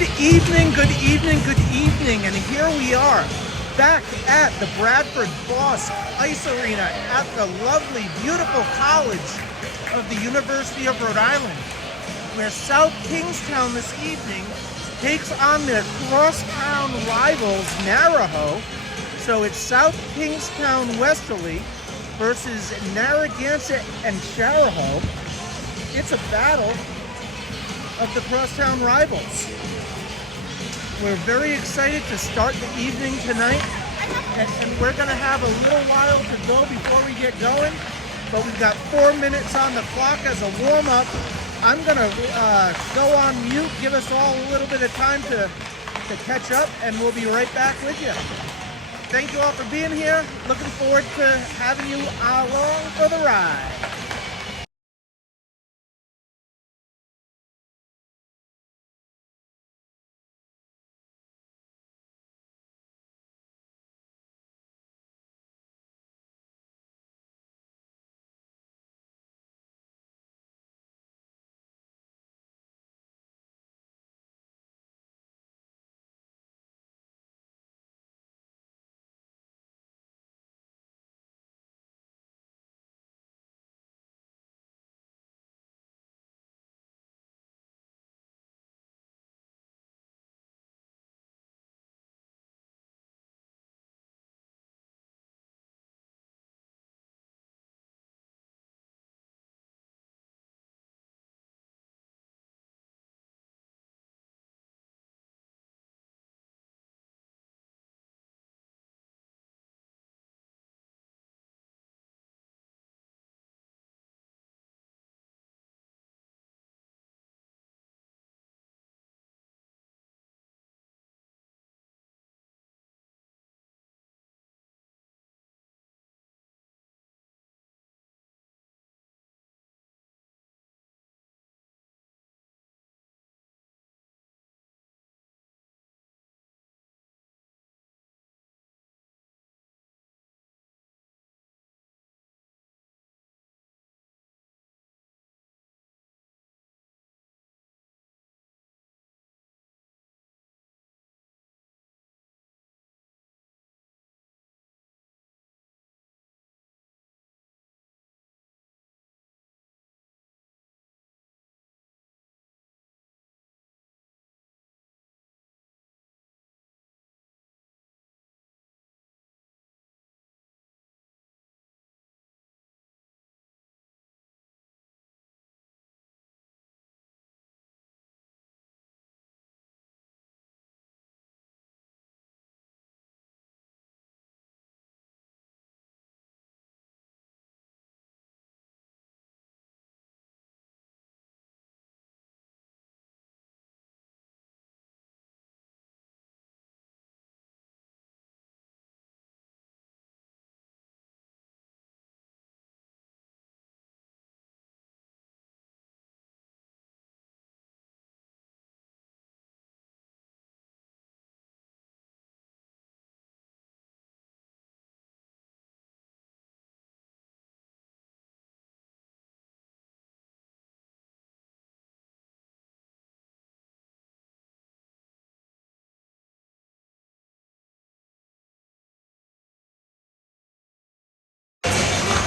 Good evening, good evening, good evening, and here we are back at the Bradford Boss Ice Arena at the lovely, beautiful college of the University of Rhode Island, where South Kingstown this evening takes on their crosstown rivals, Naraho. So it's South Kingstown Westerly versus Narragansett and Naraho. It's a battle of the crosstown rivals. We're very excited to start the evening tonight, and we're going to have a little while to go before we get going, but we've got 4 minutes on the clock as a warm-up. I'm going to go on mute, give us all a little bit of time to catch up, and we'll be right back with you. Thank you all for being here. Looking forward to having you along for the ride.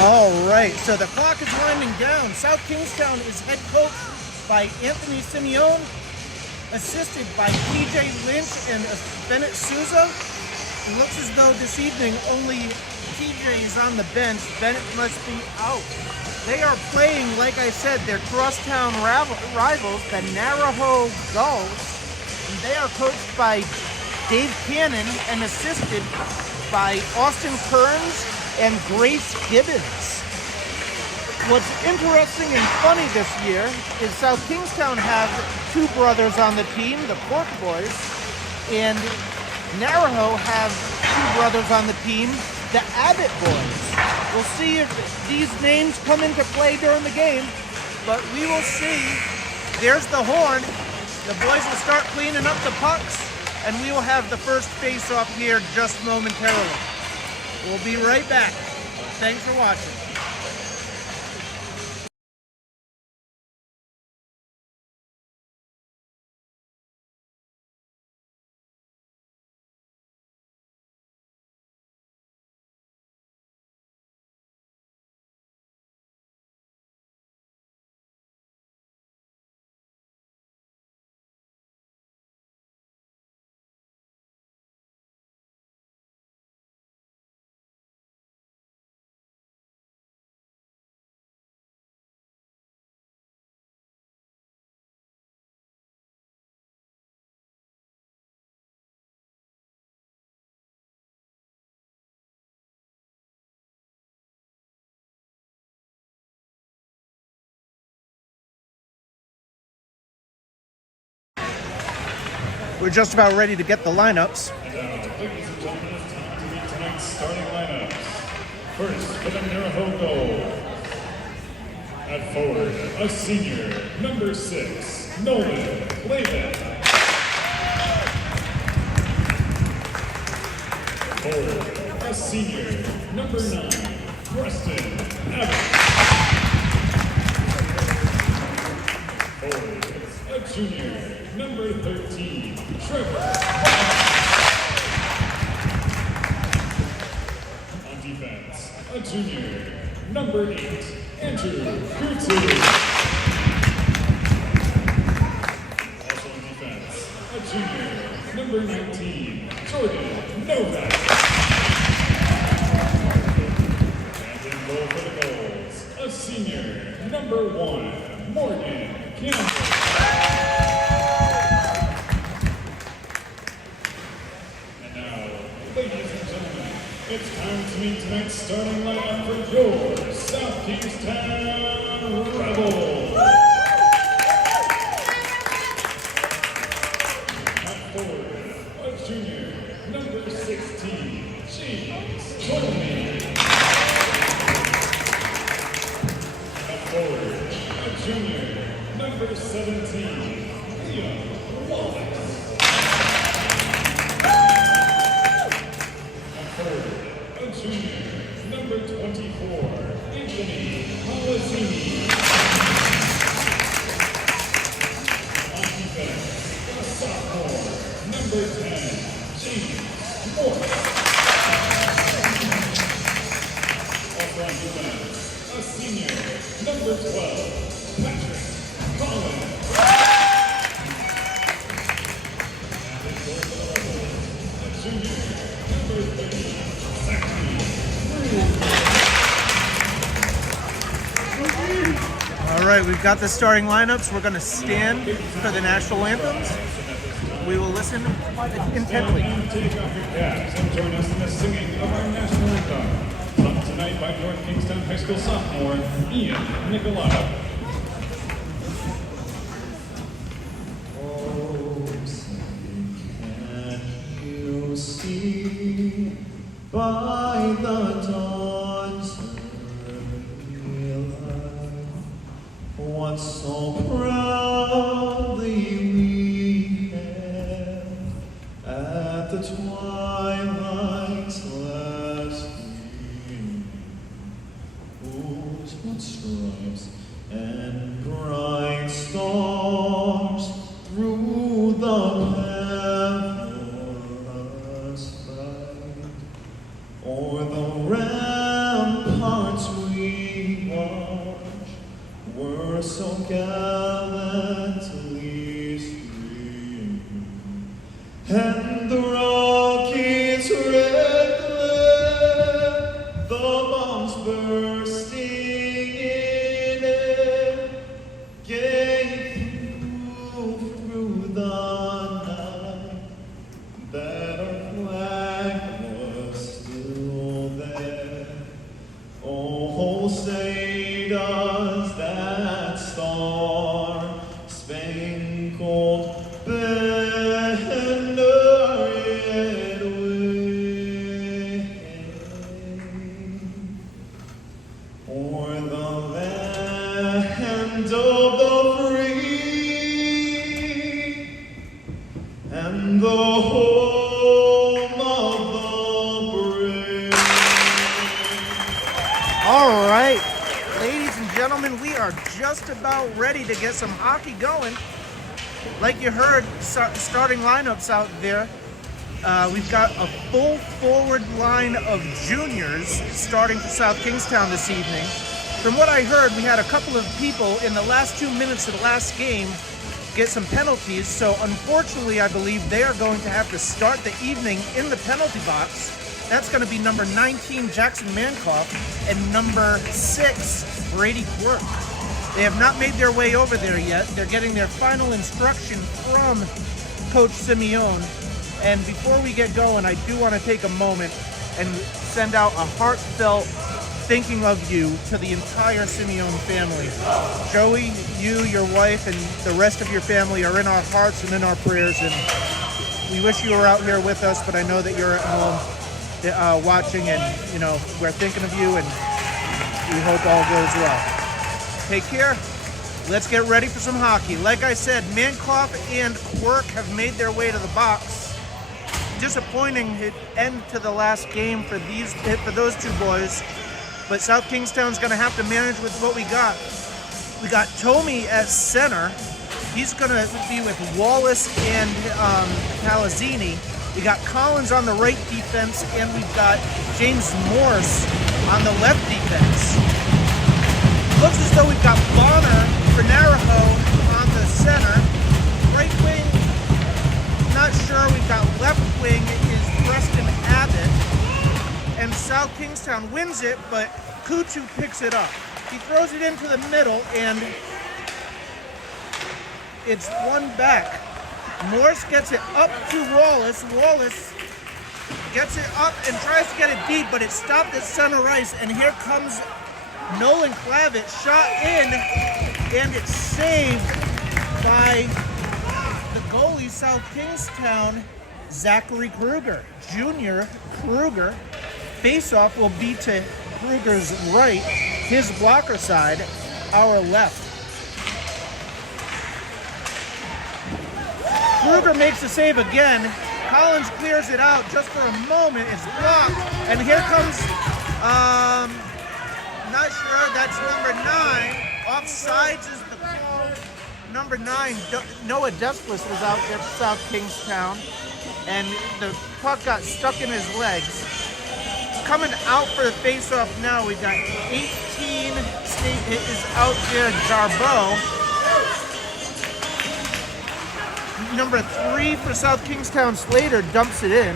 All right, so the clock is winding down. South Kingstown is head coached by Anthony Simeone, assisted by TJ Lynch and Bennett Souza. It looks as though this evening only TJ is on the bench. Bennett must be out. They are playing, like I said, their crosstown rivals, the Naraho Gulls. And they are coached by Dave Cannon and assisted by Austin Kearns and Grace Gibbons. What's interesting and funny this year is South Kingstown have two brothers on the team, the Pork Boys, and Naraho have two brothers on the team, the Abbott Boys. We'll see if these names come into play during the game, but we will see. There's the horn. The boys will start cleaning up the pucks, and we will have the first face-off here just momentarily. We'll be right back. Thanks for watching. We're just about ready to get the lineups. And now, ladies and gentlemen, it's time to meet tonight's starting lineups. First, for the Naraho goal. At forward, a senior, number 6, Nolan Layman. Forward, a senior, number 9, Preston Evans. Forward, a junior, number 13, Trevor. On defense, a junior, number 8, Andrew Kurtzu. Also on defense, a junior, number 19, Jordan Novak. And in goal for the goals, a senior, number 1, Morgan Campbell. And now, ladies and gentlemen, it's time to meet tonight's starting lineup for your South Kingstown Rebels. At forward, a junior, number 16, James Tolney. At forward, a junior, number 17, Liam Wallace. At forward, a junior, number 24, Anthony Palazzini. On defense, a sophomore, number 10, James Morris. Also on defense, a senior, number 12, Patrick Collins. And in goal for the Rebels, a junior, number 30, Zachary All right, we've got the starting lineups. We're going to stand for the national anthems. We will listen intently. Take off your caps and join us in the singing of our national anthem. Sung tonight by North Kingstown High School sophomore Ian Nicolata. Oh, say, can you see by the dawn's early light what so proudly we hailed at the twilight's last gleam, whose broad stripes and bright stars through the perilous fight o'er the ramparts we watched were so gallantly streaming, and the Rockies' red glare, the bombs bursting in air, gave through the night that our flag was still there. Oh, say does that star-spangled banner yet wave o'er the land of the free and the home of the brave. All right, ladies and gentlemen, we are just about ready to get some hockey going. Like you heard, starting lineups out there. We've got a full forward line of juniors starting for South Kingstown this evening. From what I heard, we had a couple of people in the last 2 minutes of the last game get some penalties, so unfortunately I believe they are going to have to start the evening in the penalty box. That's going to be number 19, Jackson Mankoff, and number 6, Brady Quirk. They have not made their way over there yet. They're getting their final instruction from Coach Simeone. And before we get going, I do want to take a moment and send out a heartfelt thinking of you to the entire Simeone family. Joey, you, your wife, and the rest of your family are in our hearts and in our prayers, and We wish you were out here with us, but I know that you're at home watching, and we're thinking of you, and we hope all goes well. Take care. Let's get ready for some hockey. Like I said, Mankoff and Quirk have made their way to the box. Disappointing end to the last game for those two boys, but South Kingstown's going to have to manage with what we got. We got Tommy at center. He's going to be with Wallace and Palazzini. We got Collins on the right defense, and we've got James Morse on the left defense. Looks as though we've got Bonner for Naraho on the center. Right wing, not sure. We've got left wing is Preston Abbott. And South Kingstown wins it, but Kutu picks it up. He throws it into the middle, and it's one back. Morse gets it up to Wallace. Wallace gets it up and tries to get it deep, but it's stopped at center ice, and here comes Nolan Clavitt, shot in, and it's saved by the goalie, South Kingstown, Zachary Kruger. Junior Kruger. Face-off will be to Kruger's right, his blocker side, our left. Kruger makes the save again. Collins clears it out just for a moment. It's blocked, and here comes, not sure, that's number 9. Offsides is the call. Number 9, Noah Desplis was out there for South Kingstown, and the puck got stuck in his legs. Coming out for the face-off now, we got 18, State is out there, Jarbo. Number 3 for South Kingstown, Slater, dumps it in.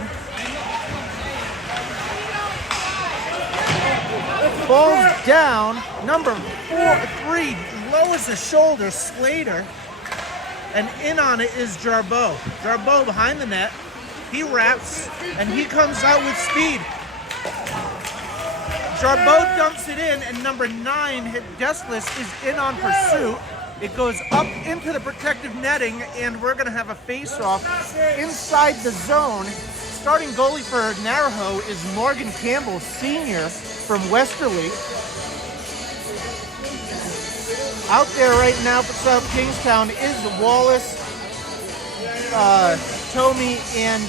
Falls down. Number 3 lowers the shoulder, Slater. And in on it is Jarbo. Jarbo behind the net. He wraps, and he comes out with speed. Jarbo dumps it in, and number 9, Deslis, is in on pursuit. It goes up into the protective netting, and we're going to have a face-off inside the zone. Starting goalie for Naraho is Morgan Campbell, senior from Westerly. Out there right now for South Kingstown is Wallace, Tommy, and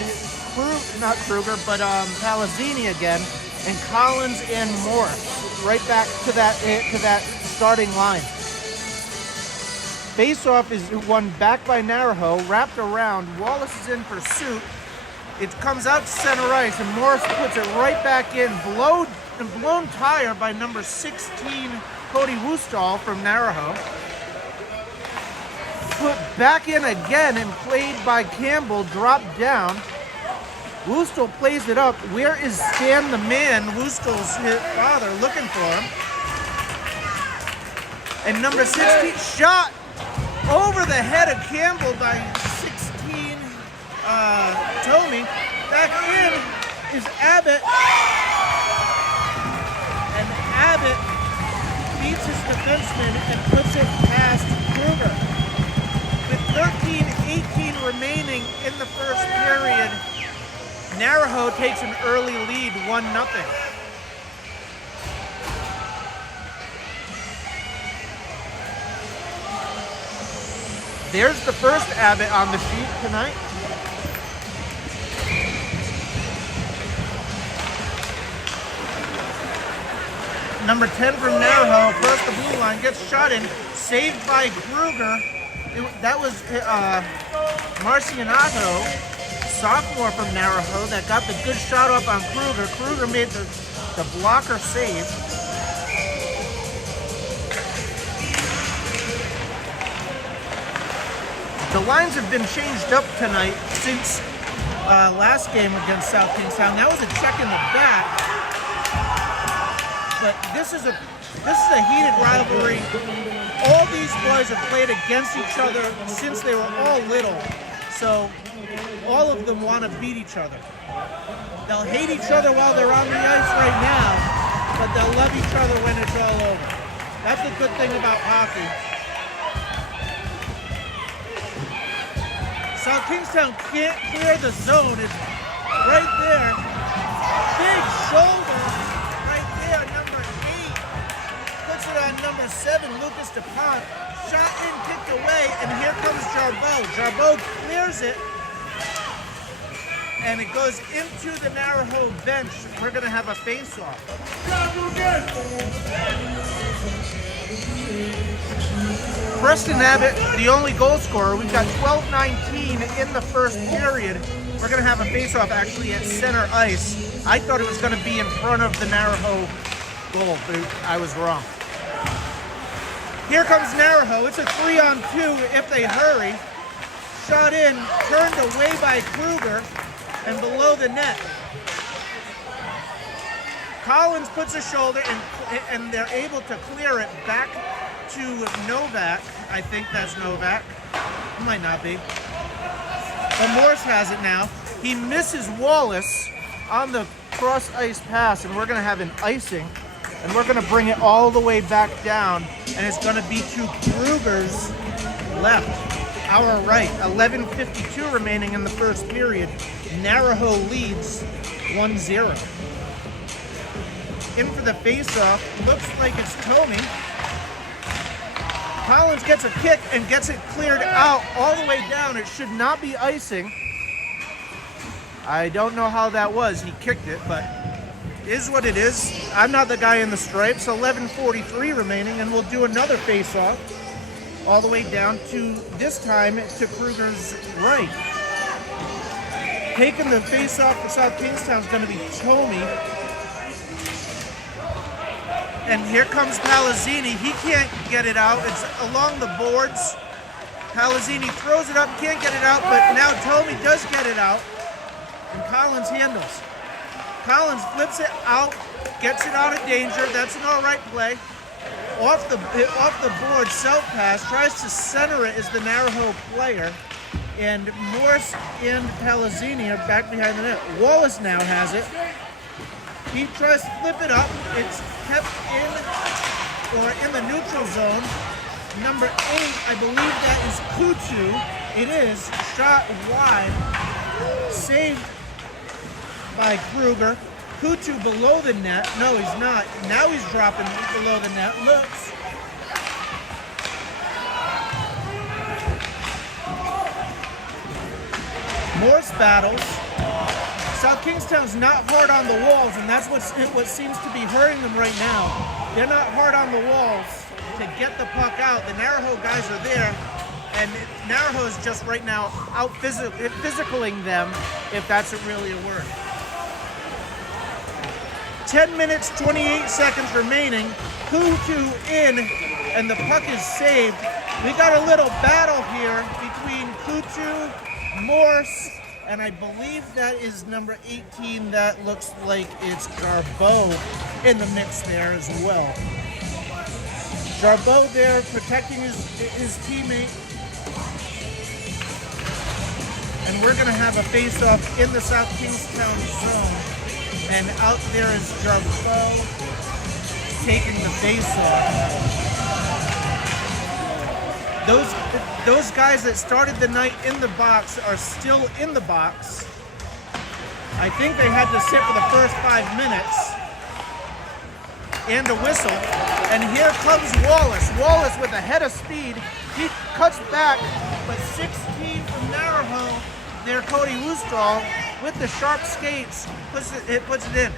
Palazzini again, and Collins and Morris. Right back to that starting line. Face-off is won back by Naraho, wrapped around. Wallace is in pursuit. It comes out to center ice, and Morris puts it right back in. Blown tire by number 16, Cody Woostall from Naraho. Put back in again and played by Campbell, dropped down. Woostall plays it up. Where is Stan the man, Woostall's father, looking for him? And number 16, shot over the head of Campbell by 16, Tommy. Back in is Abbott. And Abbott beats his defenseman and puts it past Kruger. With 13-18 remaining in the first period, Naraho takes an early lead, 1-0. There's the first Abbott on the sheet tonight. Number 10 from Naraho, across the blue line, gets shot in, saved by Kruger. That was Marcianato, sophomore from Naraho, that got the good shot up on Kruger. Kruger made the blocker save. The lines have been changed up tonight since last game against South Kingstown. That was a check in the back. But this is a heated rivalry. All these boys have played against each other since they were all little. So all of them want to beat each other. They'll hate each other while they're on the ice right now, but they'll love each other when it's all over. That's the good thing about hockey. South Kingstown can't clear the zone. It's right there. Big shoulder right there, number 8. Puts it on number 7, Lucas DuPont. Shot in, kicked away, and here comes Jarbeau. Jarbeau clears it, and it goes into the Naraho bench. We're going to have a face-off. Preston Abbott, the only goal scorer. We've got 12-19 in the first period. We're going to have a face-off actually at center ice. I thought it was going to be in front of the Naraho goal, but I was wrong. Here comes Naraho. It's a 3-on-2 if they hurry. Shot in, turned away by Kruger, and below the net. Collins puts a shoulder, and they're able to clear it back to Novak. I think that's Novak. It might not be. But Morse has it now. He misses Wallace on the cross-ice pass, and we're going to have an icing. And we're going to bring it all the way back down, and it's going to be to Kruger's left, our right. 11:52 remaining in the first period. Naraho leads 1-0. In for the face-off, looks like it's Tomey. Collins gets a kick and gets it cleared out all the way down. It should not be icing. I don't know how that was. He kicked it, but is what it is. I'm not the guy in the stripes. 11:43 remaining, and we'll do another face-off all the way down to, this time, to Kruger's right. Taking the face-off for South Kingstown is going to be Tomey. And here comes Palazzini. He can't get it out. It's along the boards. Palazzini throws it up, can't get it out, but now Tomey does get it out. And Collins handles. Collins flips it out, gets it out of danger. That's an all right play. Off the board, self-pass, tries to center it as the Naraho player. And Morse and Palazzini are back behind the net. Wallace now has it. He tries to flip it up. It's kept in the neutral zone. Number 8, I believe that is Kutu. It is. Shot wide. Saved by Kruger. Kutu below the net. No, he's not. Now he's dropping below the net. Looks. Morse battles. South Kingstown's not hard on the walls, and that's what seems to be hurting them right now. They're not hard on the walls to get the puck out. The Naraho guys are there, and Naraho is just right now out physicaling them, if that's really a word. 10 minutes, 28 seconds remaining. Kutu in, and the puck is saved. We got a little battle here between Kutu, Morse, and I believe that is number 18. That looks like it's Jarbeau in the mix there as well. Jarbeau there protecting his teammate. And we're going to have a face-off in the South Kingstown zone. And out there is Jarbeau taking the face-off. Those guys that started the night in the box are still in the box. I think they had to sit for the first 5 minutes. And a whistle. And here comes Wallace. Wallace with a head of speed. He cuts back, but 16 from Naraho, there Cody Woostall with the sharp skates puts it in.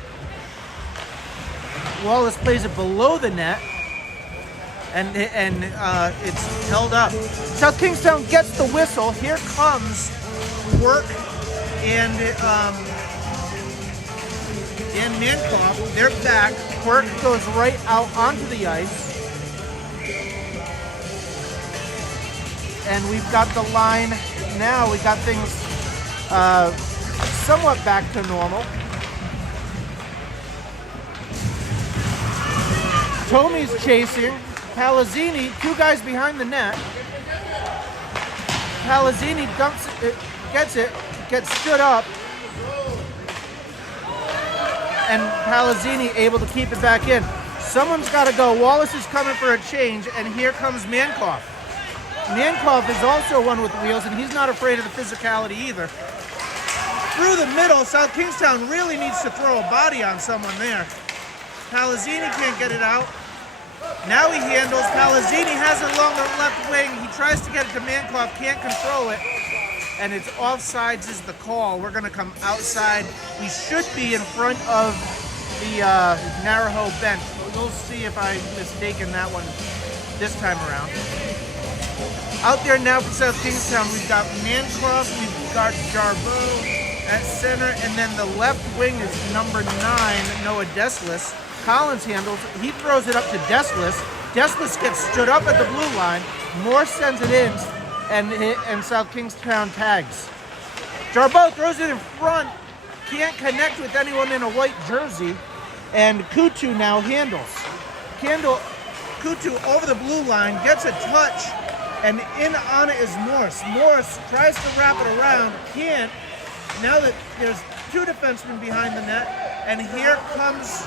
Wallace plays it below the net. And it's held up. South Kingstown gets the whistle. Here comes Work and Mankoff. They're back. Work goes right out onto the ice. And we've got the line now. We got things somewhat back to normal. Tomey's chasing. Palazzini, 2 guys behind the net. Palazzini dumps it, gets stood up. And Palazzini able to keep it back in. Someone's got to go. Wallace is coming for a change, and here comes Mankoff. Mankov is also one with wheels, and he's not afraid of the physicality either. Through the middle, South Kingstown really needs to throw a body on someone there. Palazzini can't get it out. Now he handles. Palazzini has it along the left wing. He tries to get it to Mankov, can't control it. And it's offsides is the call. We're going to come outside. We should be in front of the Naraho bench. We'll see if I'm mistaken that one this time around. Out there now for South Kingstown, we've got Mancroft, we've got Jarbo at center, and then the left wing is number 9, Noah Deslis. Collins handles, he throws it up to Deslis. Deslis gets stood up at the blue line. Morse sends it in, and South Kingstown tags. Jarbo throws it in front, can't connect with anyone in a white jersey, and Kutu now handles. Kutu over the blue line, gets a touch, and in on it is Morse. Morse tries to wrap it around, can't. Now that there's 2 defensemen behind the net, and here comes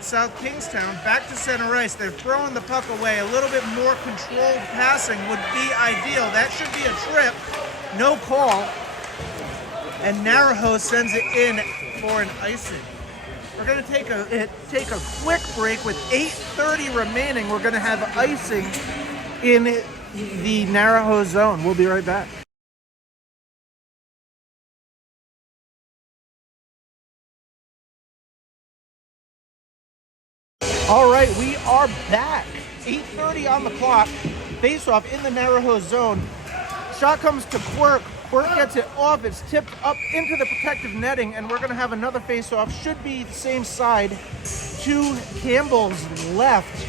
South Kingstown back to center ice. They're throwing the puck away. A little bit more controlled passing would be ideal. That should be a trip. No call. And Naraho sends it in for an icing. We're going to take a quick break with 8:30 remaining. We're going to have icing in the Naraho zone. We'll be right back. All right, we are back. 8:30 on the clock. Face-off in the Naraho zone. Shot comes to Quirk. Quirk gets it off. It's tipped up into the protective netting, and we're going to have another face-off. Should be the same side to Campbell's left.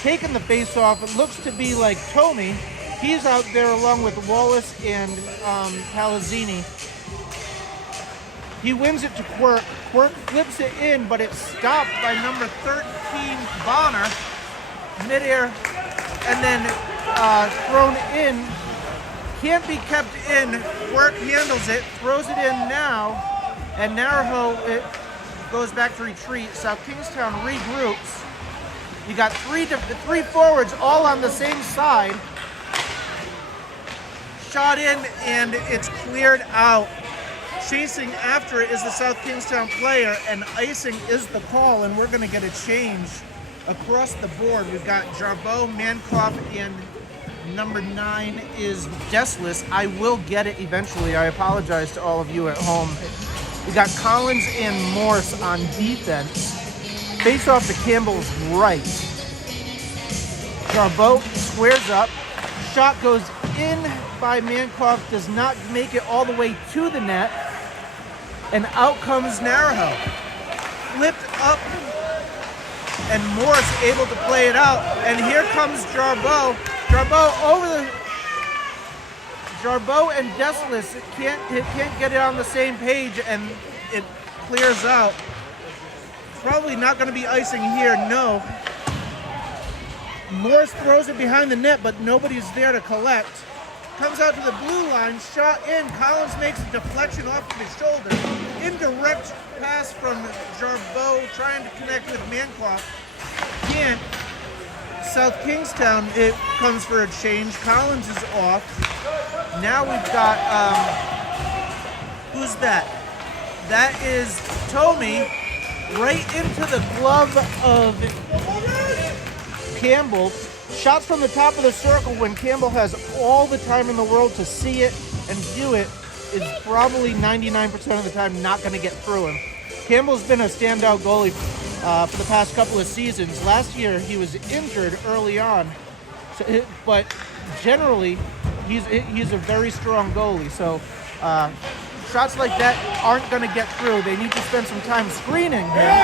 Taking the face-off, it looks to be like Tomey. He's out there along with Wallace and Palazzini. He wins it to Quirk. Quirk flips it in, but it's stopped by number 13, Bonner, midair, and then thrown in. Can't be kept in. Quirk handles it, throws it in now, and Naraho it goes back to retreat. South Kingstown regroups. You got three forwards all on the same side. Shot in, and it's cleared out. Chasing after it is the South Kingstown player, and icing is the call, and we're going to get a change across the board. We've got Jarbo, Mancroft, and number 9 is Deslis. I will get it eventually. I apologize to all of you at home. We got Collins and Morse on defense. Face off to Campbell's right. Jarbo squares up. Shot goes in by Mancroft, does not make it all the way to the net. And out comes Naraho. Flipped up, and Morse able to play it out. And here comes Jarbo. Jarbo and Deslis can't get it on the same page, and it clears out. Probably not going to be icing here, no. Morse throws it behind the net, but nobody's there to collect. Comes out to the blue line, shot in. Collins makes a deflection off of his shoulder. Indirect pass from Jarbo, trying to connect with Mancroft. Can't. South Kingstown, it comes for a change. Collins is off. Now we've got, who's that? That is Tomey, right into the glove of Campbell. Shots from the top of the circle when Campbell has all the time in the world to see it and do it is probably 99% of the time not going to get through him. Campbell's been a standout goalie for the past couple of seasons. Last year he was injured early on, but generally he's a very strong goalie. So shots like that aren't going to get through. They need to spend some time screening him,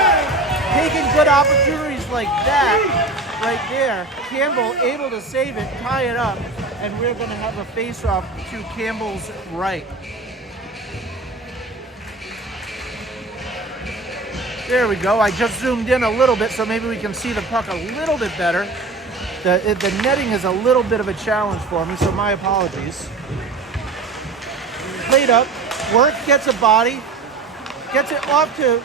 taking good opportunities like that. Right there, Campbell able to save it, tie it up, and we're going to have a face-off to Campbell's right. There we go. I just zoomed in a little bit, so maybe we can see the puck a little bit better. The netting is a little bit of a challenge for me, so my apologies. Played up. Work gets a body. Gets it off to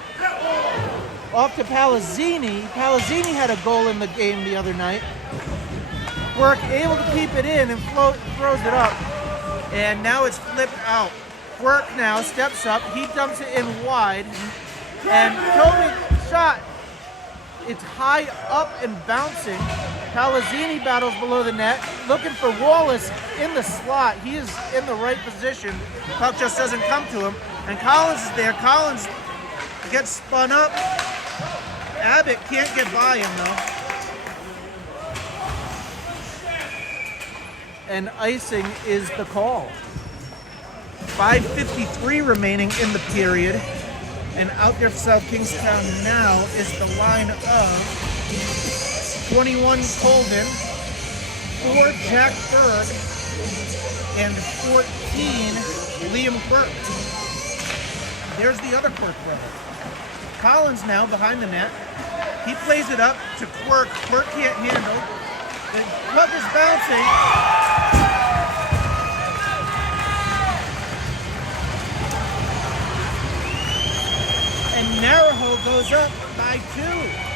Palazzini. Palazzini had a goal in the game the other night. Quirk able to keep it in and throws it up. And now it's flipped out. Quirk now steps up. He dumps it in wide. And Toby shot. It's high up and bouncing. Palazzini battles below the net, looking for Wallace in the slot. He is in the right position. Puck just doesn't come to him. And Collins is there. Collins gets spun up. Abbott can't get by him though. And icing is the call. 5:53 remaining in the period. And out there for South Kingstown now is the line of 21 Colvin, 4 Jack Berg, and 14 Liam Quirk. There's the other Quirk brother. Collins now behind the net. He plays it up to Quirk. Quirk can't handle. The puck is bouncing. And Naraho goes up by 2.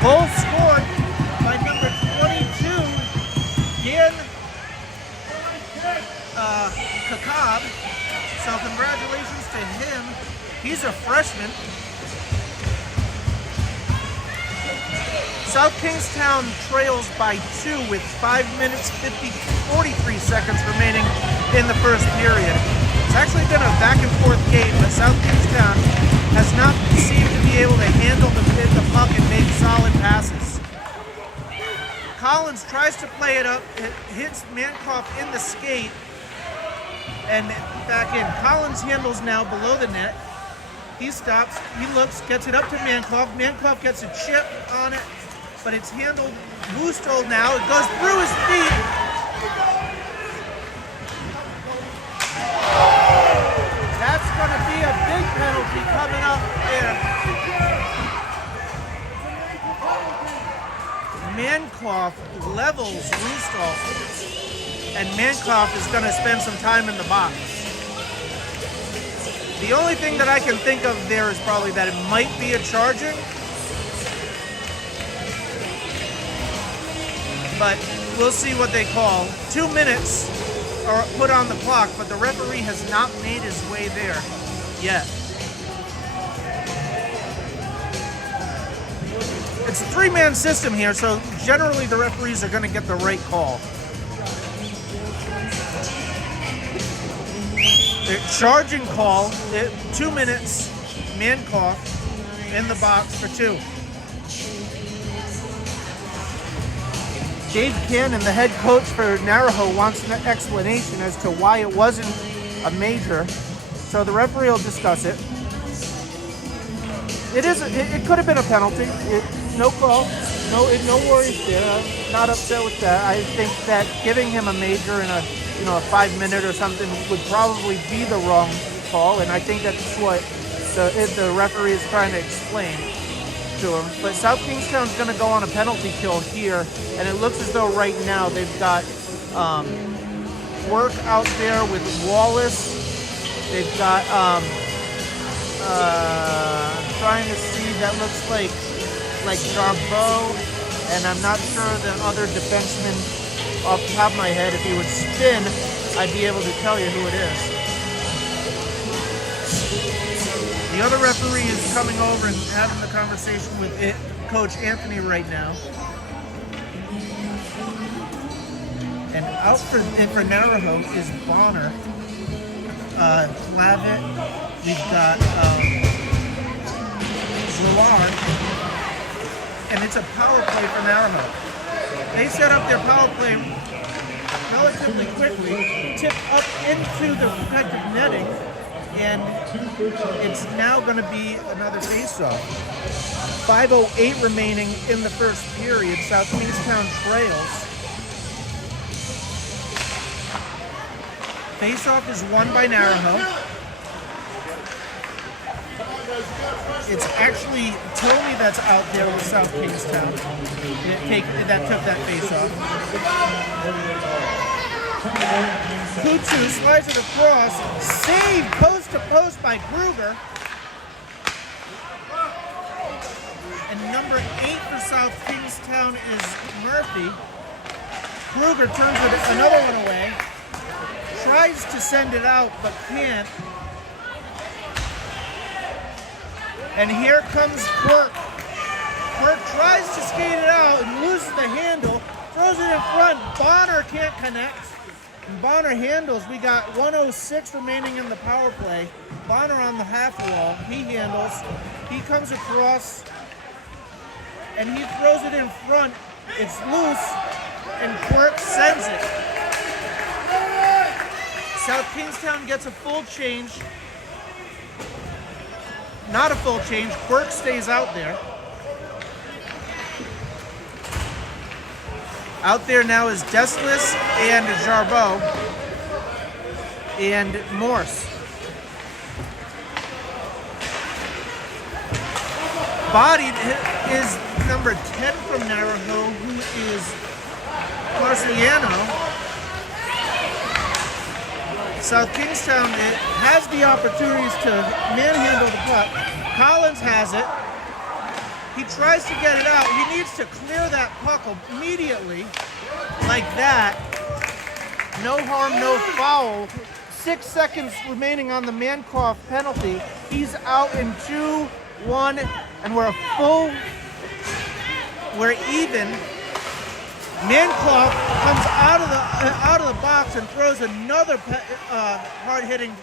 Goal scored by number 22, Dan Kakab. So congratulations to him. He's a freshman. South Kingstown trails by 2 with 5 minutes 43 seconds remaining in the first period. It's actually been a back and forth game, but South Kingstown has not seemed to be able to handle the puck and make solid passes. Collins tries to play it up, it hits Mankoff in the skate, and back in. Collins handles now below the net. He stops, he looks, gets it up to Mankoff. Mankoff gets a chip on it, but it's handled. Wustol now, it goes through his feet. That's going to be a big penalty coming up there. Mankoff levels Wustol, and Mankoff is going to spend some time in the box. The only thing that I can think of there is probably that it might be a charging, but we'll see what they call. 2 minutes are put on the clock, but the referee has not made his way there yet. It's a 3-man system here, so generally the referees are going to get the right call. The charging call, 2 minutes, Mankoff in the box for 2. Dave Cannon, the head coach for Naraho, wants an explanation as to why it wasn't a major. So the referee will discuss it. It could have been a penalty. No call. No worries there. I'm not upset with that. I think that giving him a major in a 5-minute or something would probably be the wrong call, and I think that's what the referee is trying to explain to him. But South Kingstown's going to go on a penalty kill here, and it looks as though right now they've got Work out there with Wallace. They've got I'm trying to see, that looks like Jarbeau, and I'm not sure the other defenseman off the top of my head. If he would spin, I'd be able to tell you who it is. The other referee is coming over and having the conversation with Coach Anthony right now. And out for Naraho is Bonner, Clavet. We've got Zouard, and it's a power play for Naraho. They set up their power play relatively quickly, tip up into the protective netting, and it's now going to be another face-off. 5:08 remaining in the first period. South Kingstown trails. Face-off is won by Naraho. It's actually Tony that's out there with South Kingstown that took that face-off. Kutu slides it across. Save post to post by Kruger. And number 8 for South Kingstown is Murphy. Kruger turns another one away. Tries to send it out, but can't. And here comes Quirk. Quirk tries to skate it out and loses the handle. Throws it in front. Bonner can't connect. And Bonner handles. We got 1:06 remaining in the power play. Bonner on the half wall. He handles. He comes across and he throws it in front. It's loose and Quirk sends it. South Kingstown gets a full change. Not a full change. Quirk stays out there. Out there now is Deslis and Jarbeau and Morse. Bodied is number 10 from Naraho, who is Marciano. South Kingstown has the opportunities to manhandle the puck. Collins has it. He tries to get it out. He needs to clear that puck immediately, like that. No harm, no foul. 6 seconds remaining on the Mankoff penalty. He's out in 2-1, and we're even. Mankoff comes out of the box and throws another hard-hitting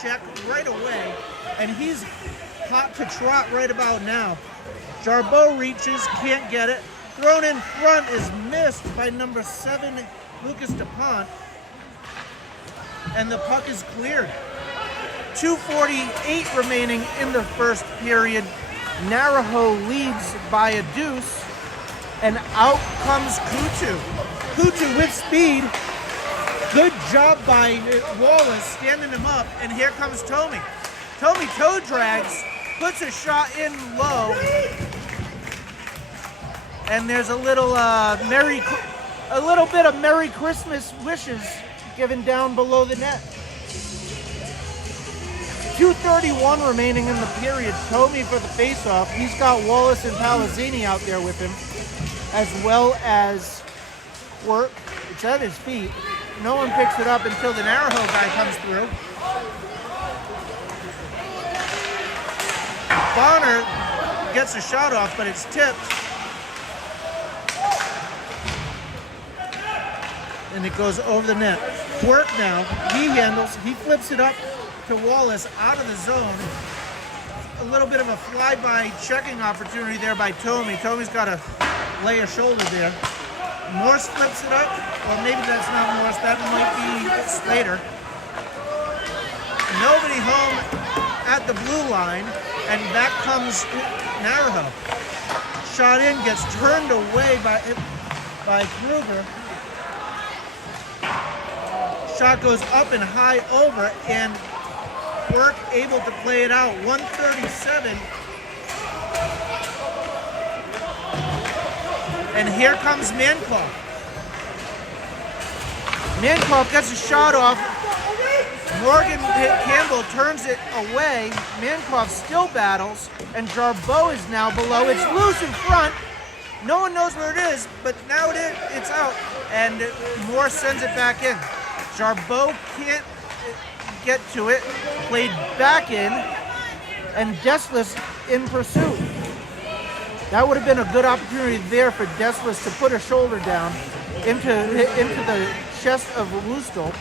check right away, and he's hot to trot right about now. Jarbeau reaches, can't get it. Thrown in front is missed by number 7, Lucas DuPont, and the puck is cleared. 2:48 remaining in the first period. Naraho leads by a deuce. And out comes Kutu. Kutu with speed. Good job by Wallace standing him up. And here comes Tommy. Tommy toe drags, puts a shot in low. And there's a little bit of Merry Christmas wishes given down below the net. 2:31 remaining in the period. Tommy for the faceoff. He's got Wallace and Palazzini out there with him, as well as Quirk. It's at his feet. No one picks it up until the Naraho guy comes through. Bonner gets a shot off, but it's tipped. And it goes over the net. Quirk now, he handles, he flips it up to Wallace out of the zone. A little bit of a flyby checking opportunity there by Tommy. Tommy's got to lay a shoulder there. Morse flips it up, or maybe that's not Morse, that might be Slater. Nobody home at the blue line, and back comes Naraho. Shot in, gets turned away by Kruger. Shot goes up and high over, and Quirk able to play it out. 1:37. And here comes Mankoff. Mankoff gets a shot off. Morgan Campbell turns it away. Mankoff still battles, and Jarbeau is now below. It's loose in front. No one knows where it is, but now it's out, and Moore sends it back in. Jarbeau can't get to it. Played back in, and Deslis in pursuit. That would have been a good opportunity there for Deslis to put a shoulder down into the chest of Wustel.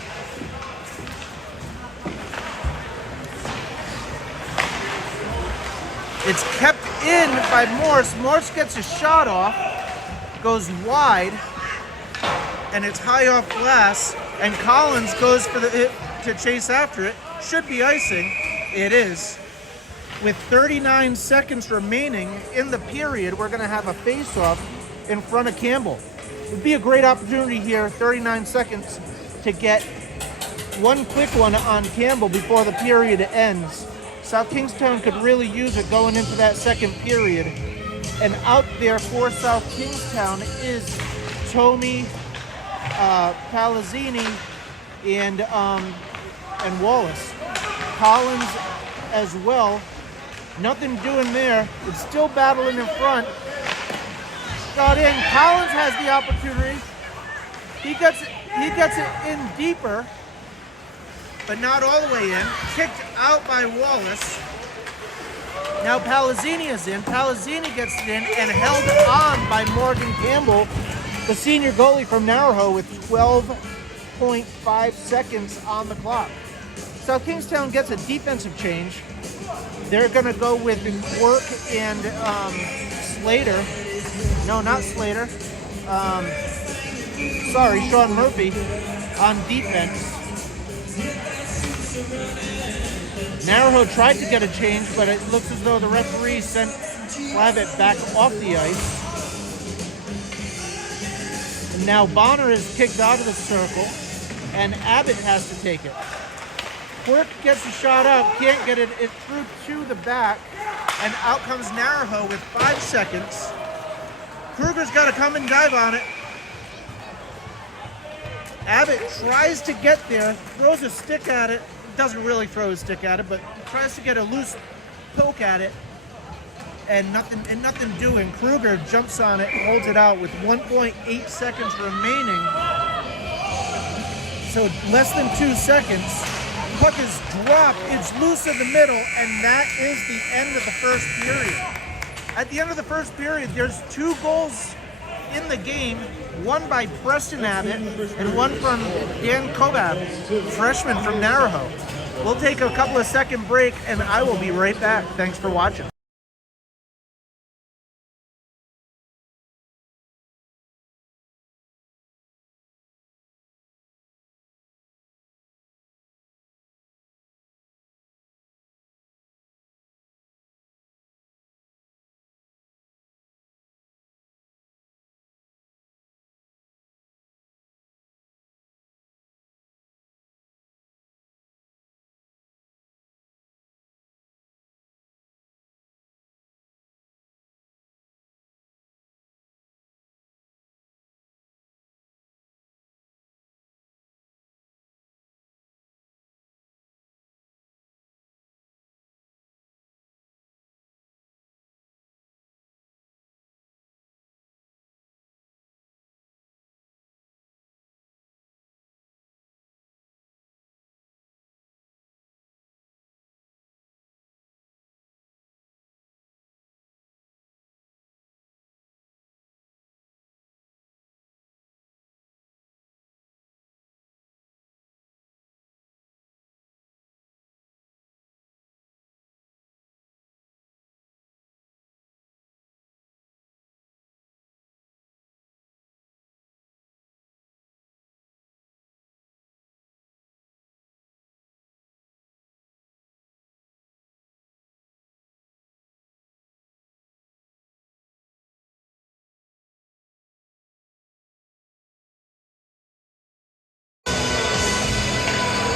It's kept in by Morse. Morse gets a shot off, goes wide, and it's high off glass. And Collins goes for to chase after it. Should be icing. It is. With 39 seconds remaining in the period, we're going to have a face-off in front of Campbell. It would be a great opportunity here, 39 seconds, to get one quick one on Campbell before the period ends. South Kingstown could really use it going into that second period. And out there for South Kingstown is Tommy, Palazzini, and Wallace. Collins as well Nothing doing there. It's still battling in front. Got in. Collins has the opportunity. He gets it in deeper, but not all the way in. Kicked out by Wallace. Now Palazzini is in. Palazzini gets it in and held on by Morgan Campbell, the senior goalie from Naraho, with 12.5 seconds on the clock. South Kingstown gets a defensive change. They're going to go with Quirk and Slater. No, not Slater. Sean Murphy on defense. Naraho tried to get a change, but it looks as though the referee sent Slavitt back off the ice. And now Bonner is kicked out of the circle, and Abbott has to take it. Quirk gets the shot up, can't get it through to the back, and out comes Naraho with 5 seconds. Kruger's got to come and dive on it. Abbott tries to get there, throws a stick at it. Doesn't really throw a stick at it, but tries to get a loose poke at it, and nothing doing. Kruger jumps on it, holds it out with 1.8 seconds remaining. So less than 2 seconds. Puck is dropped, it's loose in the middle, and that is the end of the first period. At the end of the first period, there's 2 goals in the game, one by Preston Abbott and one from Dan Kobab, freshman from Naraho. We'll take a couple of second break, and I will be right back. Thanks for watching.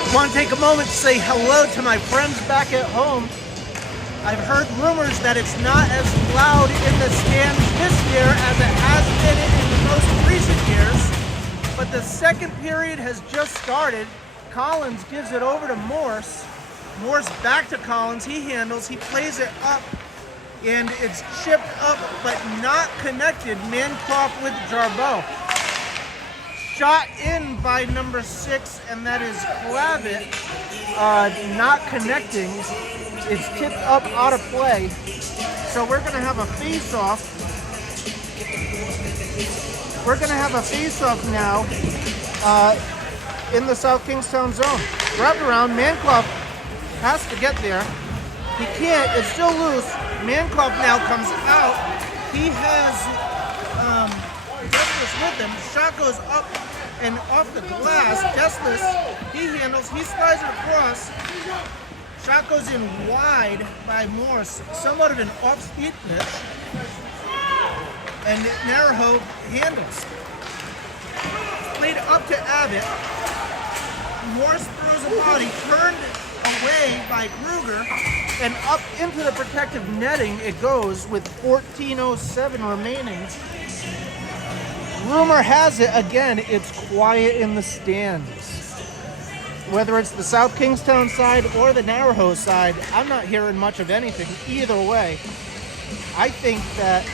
I want to take a moment to say hello to my friends back at home. I've heard rumors that it's not as loud in the stands this year as it has been in the most recent years, but the second period has just started. Collins gives it over to Morse. Morse back to Collins, he handles, he plays it up, and it's chipped up but not connected. Mancroft with Jarbeau. Shot in by number 6, and that is Clavitt, not connecting. It's tipped up out of play. So we're going to have a face-off. We're going to have a face-off now in the South Kingstown zone. Wrapped around, Mancroft has to get there. He can't, it's still loose. Mancroft now comes out. He has Deslis with him. Shot goes up and off the glass. Deslis, he handles, he slides it across. Shot goes in wide by Morse, somewhat of an off-speed pitch. And Naraho handles. Played up to Abbott. Morse throws a body, turned away by Kruger, and up into the protective netting it goes with 14:07 remaining. Rumor has it, again, it's quiet in the stands. whether it's the South Kingstown side or the Naraho side, I'm not hearing much of anything either way. I think that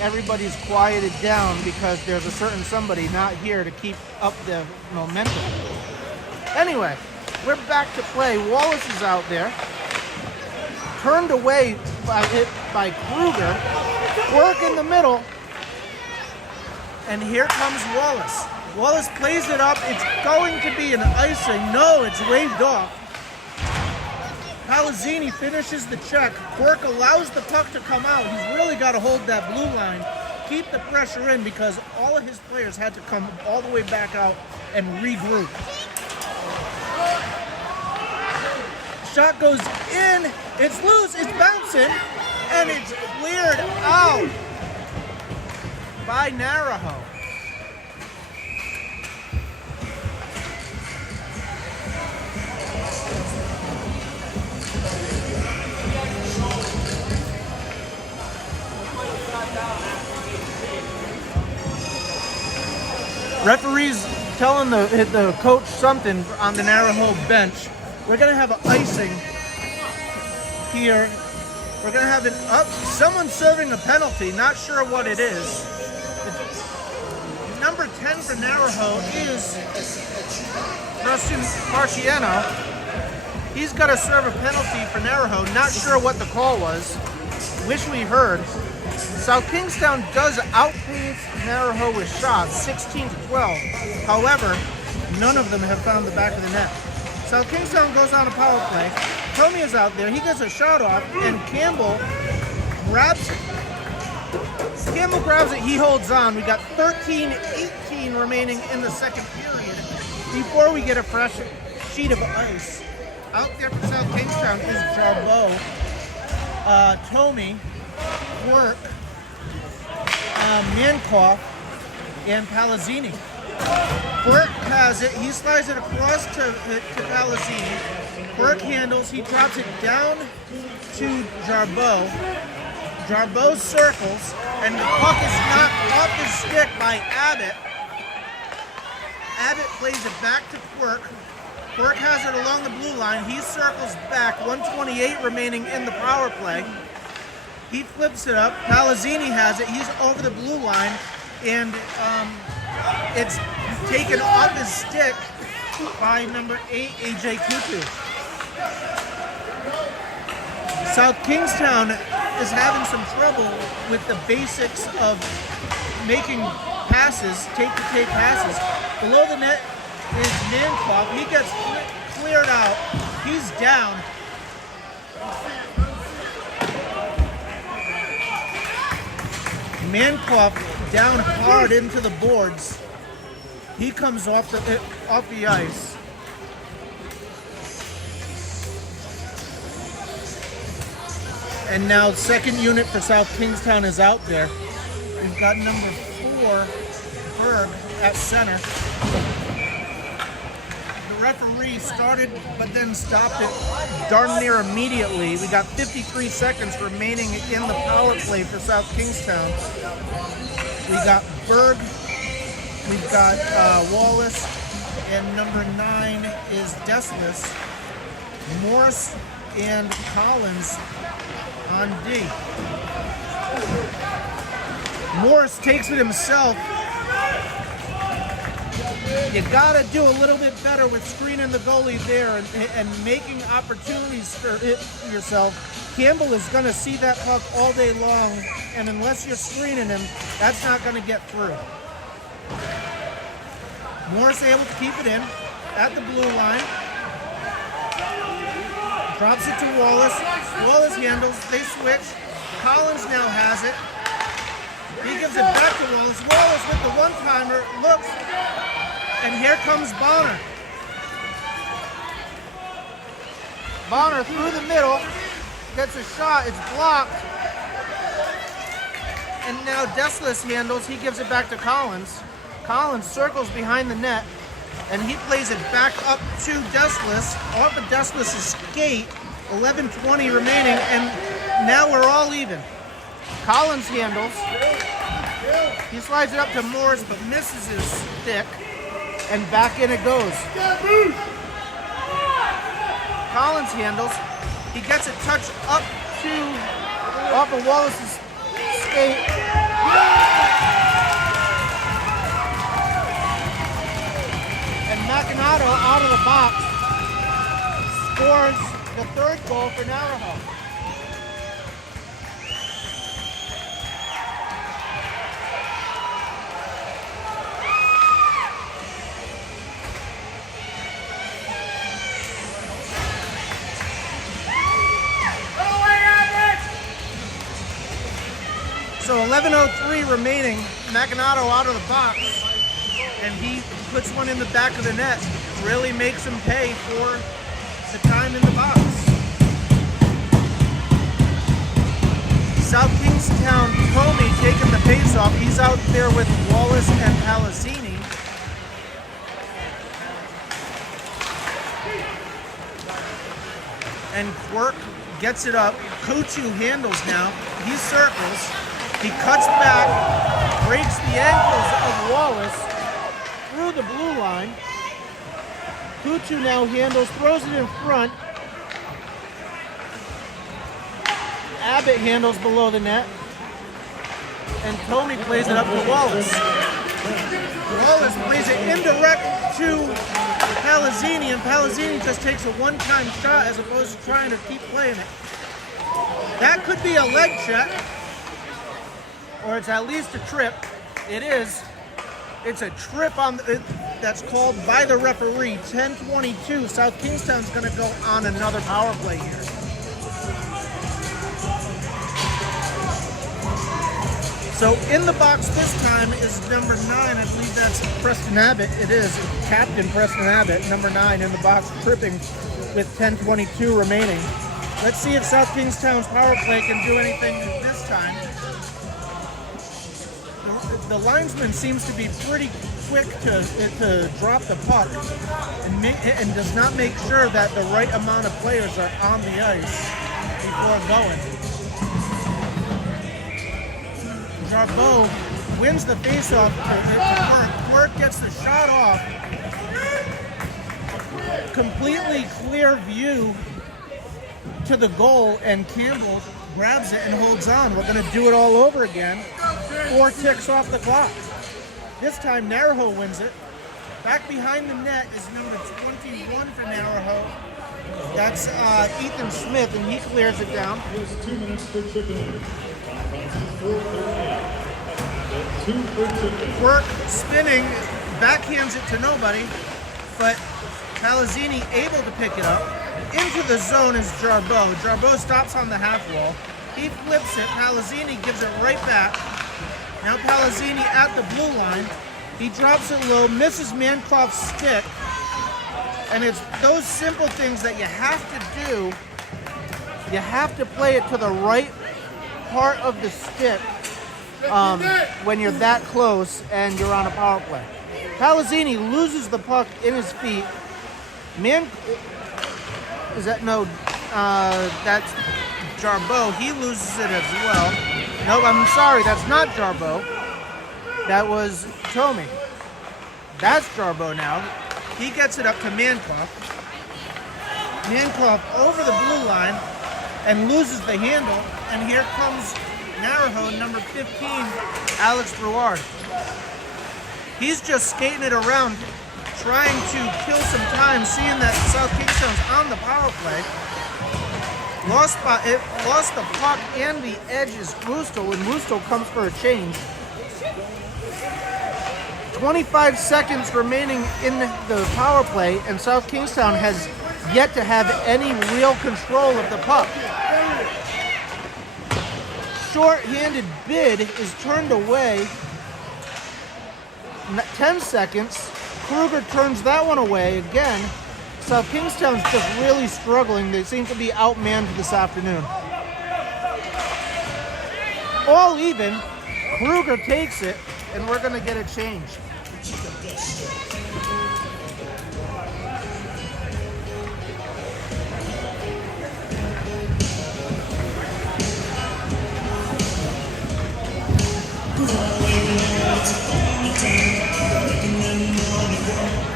everybody's quieted down because there's a certain somebody not here to keep up the momentum. Anyway, we're back to play. Wallace is out there. Turned away by Kruger. Work in the middle. And here comes Wallace. Wallace plays it up. It's going to be an icing. No, it's waved off. Palazzini finishes the check. Quirk allows the puck to come out. He's really got to hold that blue line, keep the pressure in, because all of his players had to come all the way back out and regroup. Shot goes in. It's loose. It's bouncing. And it's cleared out by Naraho. Referee's telling the coach something on the Naraho bench. We're going to have an icing here. We're going to have someone serving a penalty. Not sure what it is. Number 10 for Naraho is Rustin Marciano. He's got to serve a penalty for Naraho. Not sure what the call was. Wish we heard. South Kingstown does outpace Naraho with shots, 16-12. However, none of them have found the back of the net. South Kingstown goes on a power play. Tommy is out there. He gets a shot off, and Campbell grabs it. Campbell grabs it. He holds on. We got 13-18 remaining in the second period before we get a fresh sheet of ice. Out there for South Kingstown is Jarbeau, Tommy, Quirk, Mankoff, and Palazzini. Quirk has it. He slides it across to Palazzini. Quirk handles. He drops it down to Jarbeau. Jarbeau circles, and the puck is knocked off his stick by Abbott. Abbott plays it back to Quirk. Quirk has it along the blue line. He circles back. 1:28 remaining in the power play. He flips it up. Palazzini has it. He's over the blue line, and it's taken off his stick by number 8, AJ Kutu. South Kingstown is having some trouble with the basics of making passes, take-to-take passes. Below the net is Mankoff. He gets cleared out. He's down. Mankoff down hard into the boards. He comes off the ice. And now second unit for South Kingstown is out there. We've got number 4, Berg, at center. The referee started but then stopped it darn near immediately. We got 53 seconds remaining in the power play for South Kingstown. We got Berg, we've got Wallace, and number 9 is Deslis. Morris and Collins on D. Morris takes it himself. You gotta do a little bit better with screening the goalie there and making opportunities for yourself. Campbell is gonna see that puck all day long, and unless you're screening him, that's not gonna get through. Morris able to keep it in at the blue line. Drops it to Wallace. Wallace handles. They switch. Collins now has it. He gives it back to Wallace. Wallace with the one-timer looks, and here comes Bonner. Bonner through the middle, gets a shot. It's blocked. And now Deslis handles. He gives it back to Collins. Collins circles behind the net, and he plays it back up to Deslis, off of Deslis' skate. 11:20 remaining, and now we're all even. Collins handles. He slides it up to Morris, but misses his stick, and back in it goes. Collins handles. He gets a touch up off of Wallace's skate. And Nakanato out of the box scores the third goal for Naraho. So 11:03 remaining, Nakanato out of the box, and he puts one in the back of the net. Really makes him pay for the time in the box. South Kingstown, Comey taking the pace off. He's out there with Wallace and Palazzini. And Quirk gets it up. Kuchu handles now. He circles. He cuts back, breaks the ankles of Wallace through the blue line. Kuchu now handles, throws it in front. Abbott handles below the net. And Tony plays it up to Wallace. Wallace plays it indirect to Palazzini, and Palazzini just takes a one-time shot as opposed to trying to keep playing it. That could be a leg check, or it's at least a trip. It is. It's a trip on that's called by the referee. 10:22. South Kingstown's going to go on another power play here. So in the box this time is number 9. I believe that's Preston Abbott. It is Captain Preston Abbott, number 9 in the box, tripping with 10:22 remaining. Let's see if South Kingstown's power play can do anything this time. The linesman seems to be pretty quick to drop the puck and does not make sure that the right amount of players are on the ice before going. Jarbeau wins the faceoff to Quirk. Quirk gets the shot off. Completely clear view to the goal, and Campbell grabs it and holds on. We're going to do it all over again. 4 ticks off the clock. This time Naraho wins it. Back behind the net is number 21 for Naraho. That's Ethan Smith, and he clears it down. 2 minutes for tripping. Quirk spinning, backhands it to nobody, but Palazzini able to pick it up. Into the zone is Jarbeau. Jarbeau stops on the half wall. He flips it. Palazzini gives it right back. Now Palazzini at the blue line. He drops it low, misses Mankoff's stick. And it's those simple things that you have to do. You have to play it to the right part of the stick when you're that close and you're on a power play. Palazzini loses the puck in his feet. That's Jarbeau. He loses it as well. No, I'm sorry, that's not Jarbeau. That was Tomey. That's Jarbeau now. He gets it up to Mankoff. Mankoff over the blue line and loses the handle. And here comes Naraho, number 15, Alex Brouard. He's just skating it around, trying to kill some time, seeing that South Kingstown's on the power play. Lost the puck, and the edge is Musto, and Musto comes for a change. 25 seconds remaining in the power play, and South Kingstown has yet to have any real control of the puck. Short-handed bid is turned away. 10 seconds. Kruger turns that one away again. South Kingstown's just really struggling. They seem to be outmanned this afternoon. All even. Kruger takes it, and we're going to get a change.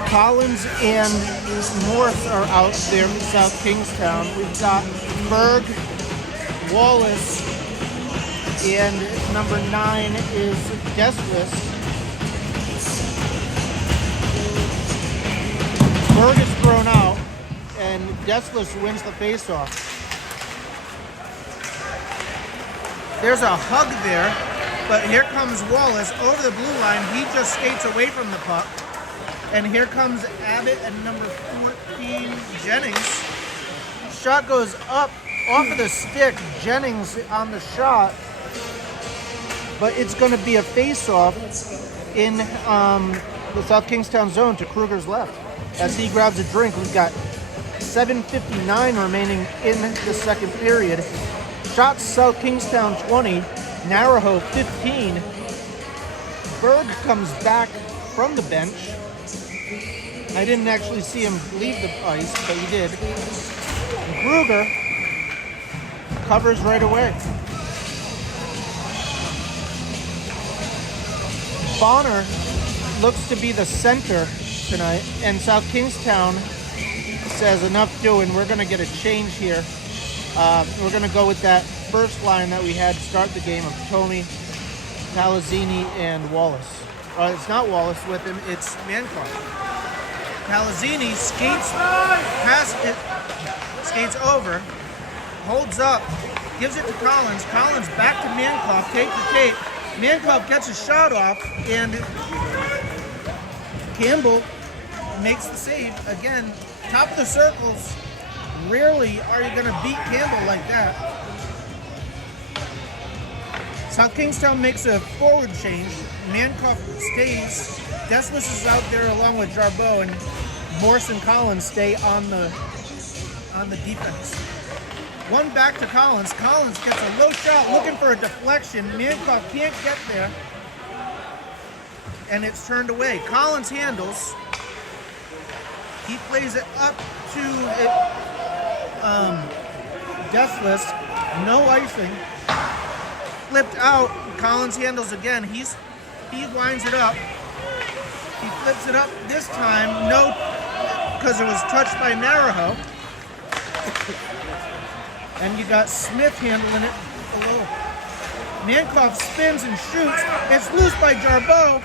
Collins and Morse are out there in South Kingstown. We've got Berg, Wallace, and number 9 is Deathless. Berg is thrown out, and Deathless wins the faceoff. There's a hug there, but here comes Wallace over the blue line. He just skates away from the puck. And here comes Abbott and number 14, Jennings. Shot goes up off of the stick. Jennings on the shot. But it's going to be a face-off in the South Kingstown zone to Kruger's left. As he grabs a drink, we've got 7:59 remaining in the second period. Shots South Kingstown 20, Naraho 15. Berg comes back from the bench. I didn't actually see him leave the ice, but he did. And Kruger covers right away. Bonner looks to be the center tonight, and South Kingstown says enough doing. We're going to get a change here. We're going to go with that first line that we had to start the game of Tomey, Palazzini, and Wallace. It's not Wallace with him, it's Mancroft. Palazzini skates past it, skates over, holds up, gives it to Collins. Collins back to Mancroft, tape to tape. Mancroft gets a shot off, and Campbell makes the save. Again, top of the circles. Rarely are you going to beat Campbell like that. South Kingstown makes a forward change. Mancroft stays. Deathless is out there along with Jarbeau, and Morse and Collins stay on the defense. One back to Collins. Collins gets a low shot looking for a deflection. Mancroft can't get there, and it's turned away. Collins handles. He plays it up to Deathless, no icing. Flipped out. Collins handles again. He winds it up. He flips it up this time. No, because it was touched by Naraho. And you got Smith handling it below. Mancroft spins and shoots. It's loose by Jarbeau.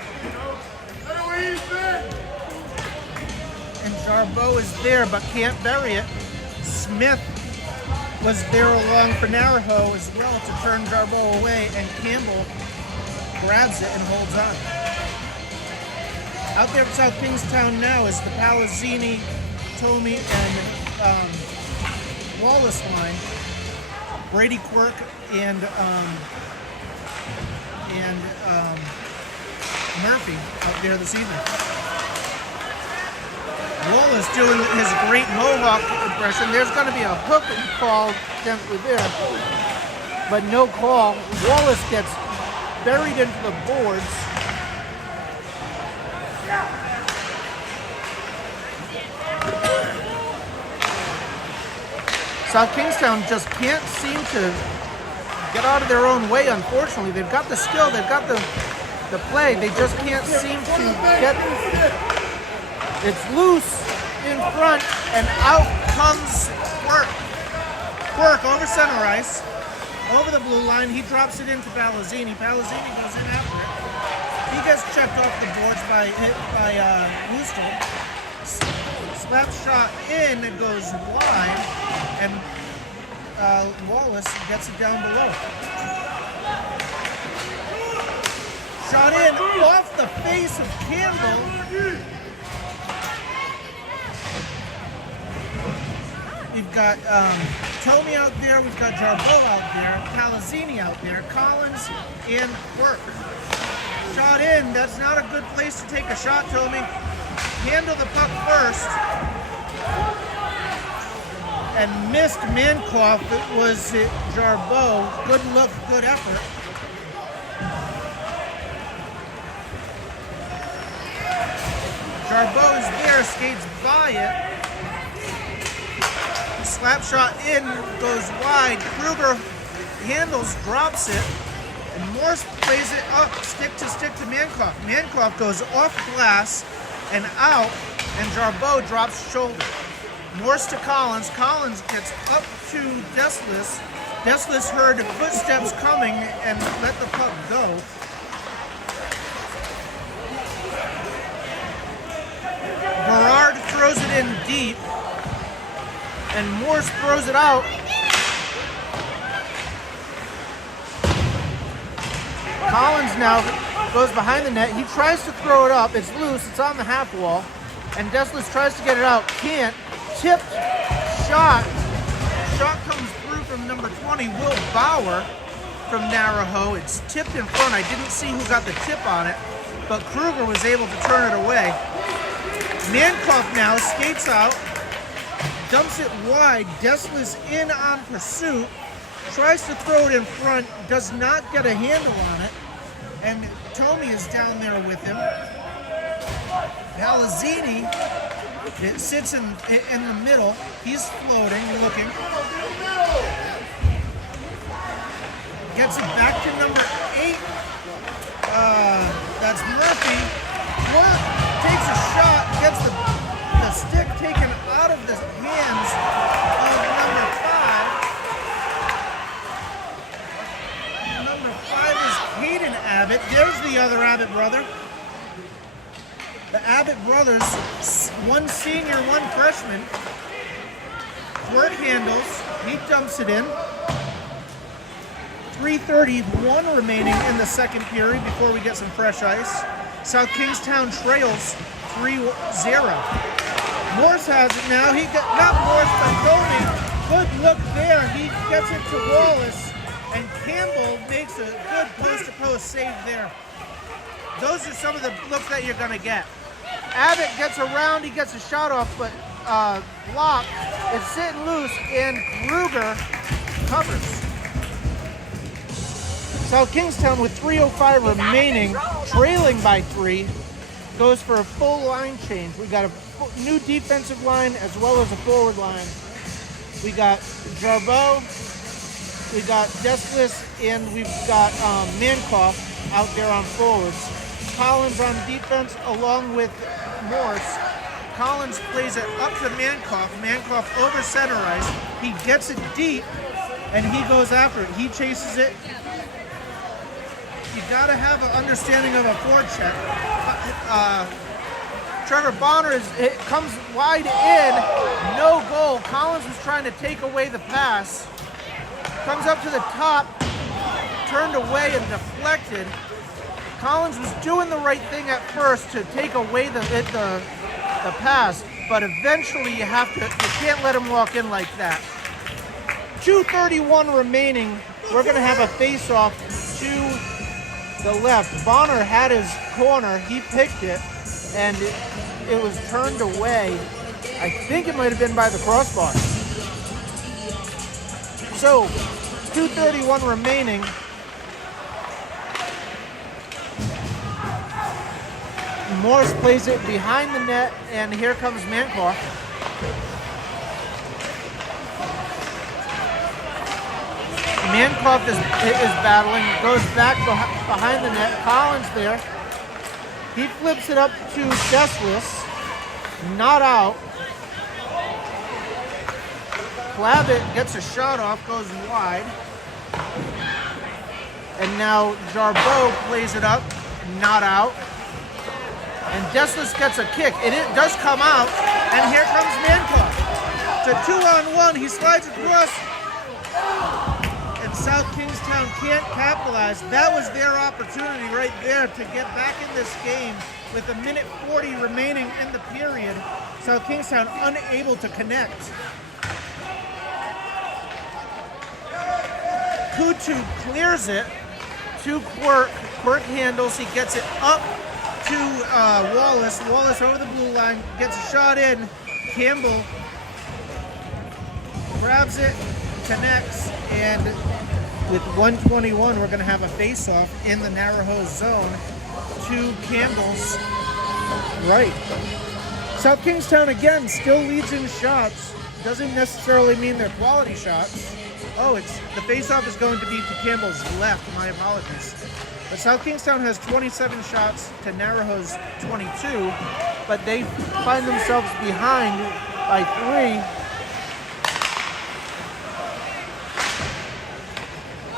And Jarbeau is there but can't bury it. Smith was there along for Naraho as well to turn Jarbeau away, and Campbell grabs it and holds on. Out there at South Kingstown now is the Palazzini, Tomey, and Wallace line. Brady Quirk and Murphy out there this evening. Wallace doing his great Mohawk impression. There's going to be a hook call potentially there, but no call. Wallace gets buried into the boards. South Kingstown just can't seem to get out of their own way, unfortunately. They've got the skill, they've got the play, they just can't seem to get... It's loose in front, and out comes Quirk. Quirk over center ice, over the blue line. He drops it into Palazzini. Palazzini goes in after it. He gets checked off the boards by Woostel. Slap shot in, it goes wide, and Wallace gets it down below. Shot in off the face of Campbell. We've got Tomey out there, we've got Jarbeau out there, Palazzini out there, Collins and Quirk. Shot in, that's not a good place to take a shot, Tomey. Handle the puck first. And missed Mancroft. It was Jarbeau. Good look, good effort. Jarbeau is there, skates by it. Slap shot in, goes wide. Kruger handles, drops it, and Morse plays it up, stick to Mancroft. Mancroft goes off glass and out. and Jarbeau drops shoulder. Morse to Collins. Collins gets up to Desless. Desless heard footsteps coming and let the puck go. Berard throws it in deep, and Morse throws it out. Collins now goes behind the net. He tries to throw it up. It's loose. It's on the half wall. And Desless tries to get it out. Can't. Tipped. Shot. Shot comes through from number 20, Will Bauer from Naraho. It's tipped in front. I didn't see who got the tip on it, but Kruger was able to turn it away. Mankoff now skates out. Dumps it wide. Desless in on pursuit. Tries to throw it in front. Does not get a handle on it. And Tomey is down there with him. Malazzini, it sits in the middle. He's floating, looking. Gets it back to number 8. That's Murphy. Takes a shot, gets the stick taken out of the hands of number 5. Number 5 is Hayden Abbott. There's the other Abbott brother. The Abbott brothers, one senior, one freshman. Work handles, he dumps it in. 3:31 remaining in the second period before we get some fresh ice. South Kingstown trails 3-0. Morse has it now. He got, not Morse, but Tony. Good look there. He gets it to Wallace, and Campbell makes a good post-to-post save there. Those are some of the looks that you're going to get. Abbott gets around. He gets a shot off, but blocked. It's sitting loose, and Kruger covers. South Kingstown with 3:05 remaining, trailing by 3, goes for a full line change. We got a new defensive line as well as a forward line. We got Jarbeau, we got Desless, and we've got Mankoff out there on forwards. Collins on defense along with Morse. Collins plays it up to Mankoff. Mankoff over center ice. He gets it deep, and he goes after it. He chases it. You got to have an understanding of a forecheck. Trevor Bonner comes wide in, no goal. Collins was trying to take away the pass. Comes up to the top, turned away and deflected. Collins was doing the right thing at first to take away the pass, but eventually you can't let him walk in like that. 2:31 remaining. We're going to have a face-off to the left. Bonner had his corner. He picked it, and it was turned away. I think it might have been by the crossbar. So, 2:31 remaining. Morse plays it behind the net, and here comes Mankoff. Mankoff is battling, goes back behind the net. Collins there. He flips it up to Desless. Not out. Clavitt gets a shot off, goes wide. And now Jarbeau plays it up. Not out. And Desless gets a kick. It does come out. And here comes Mankoff. It's a 2-on-1. He slides across. South Kingstown can't capitalize. That was their opportunity right there to get back in this game with 1:40 remaining in the period. South Kingstown unable to connect. Kutu clears it to Quirk. Quirk handles. He gets it up to Wallace. Wallace over the blue line. Gets a shot in. Campbell grabs it, connects, and with 1:21, we're going to have a face-off in the Naraho zone to Campbell's right. South Kingstown, again, still leads in shots. Doesn't necessarily mean they're quality shots. Oh, the face-off is going to be to Campbell's left. My apologies. But South Kingstown has 27 shots to Naraho's 22. but they find themselves behind by 3.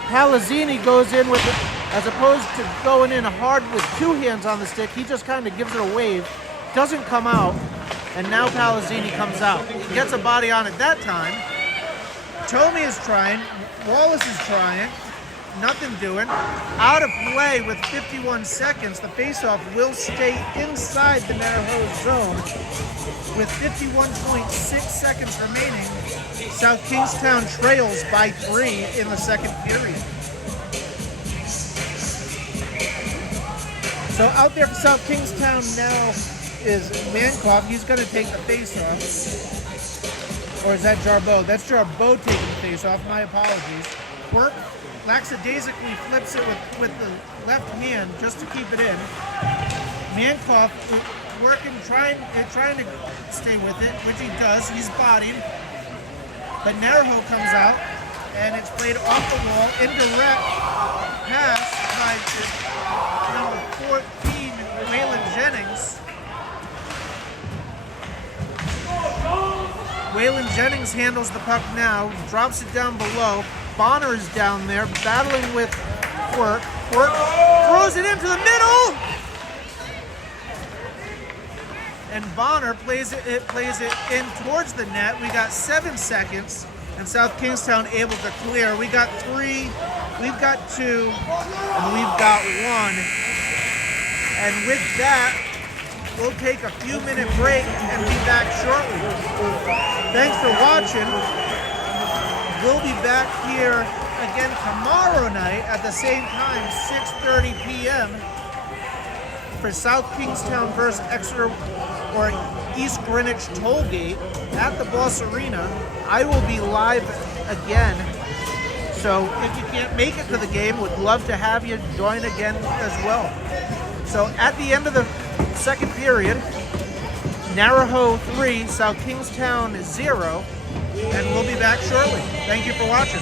Palazzini goes in with it, as opposed to going in hard with 2 hands on the stick, he just kind of gives it a wave, doesn't come out, and now Palazzini comes out. He gets a body on it that time. Tomey is trying, Wallace is trying, nothing doing. Out of play with 51 seconds, the face-off will stay inside the Naraho zone. With 51.6 seconds remaining, South Kingstown trails by 3 in the second period. So out there for South Kingstown now is Mankoff. He's going to take the face-off. Or is that Jarbeau? That's Jarbeau taking the face-off. My apologies. Quirk lackadaisically flips it with the left hand just to keep it in. Mankoff working, trying to stay with it, which he does. He's bodied. But Naraho comes out, and it's played off the wall. Indirect pass by number 14, Waylon Jennings. Waylon Jennings handles the puck now, drops it down below. Bonner is down there, battling with Quirk. Quirk throws it into the middle! And Bonner plays it in towards the net. We got 7 seconds, and South Kingstown able to clear. We got 3, we've got 2, and we've got 1. And with that, we'll take a few minute break and be back shortly. Thanks for watching. We'll be back here again tomorrow night at the same time, 6:30 p.m. for South Kingstown versus Exeter or East Greenwich Tollgate at the Boss Arena. I will be live again. So if you can't make it to the game, would love to have you join again as well. So at the end of the second period, Naraho 3, South Kingstown 0, and we'll be back shortly. Thank you for watching.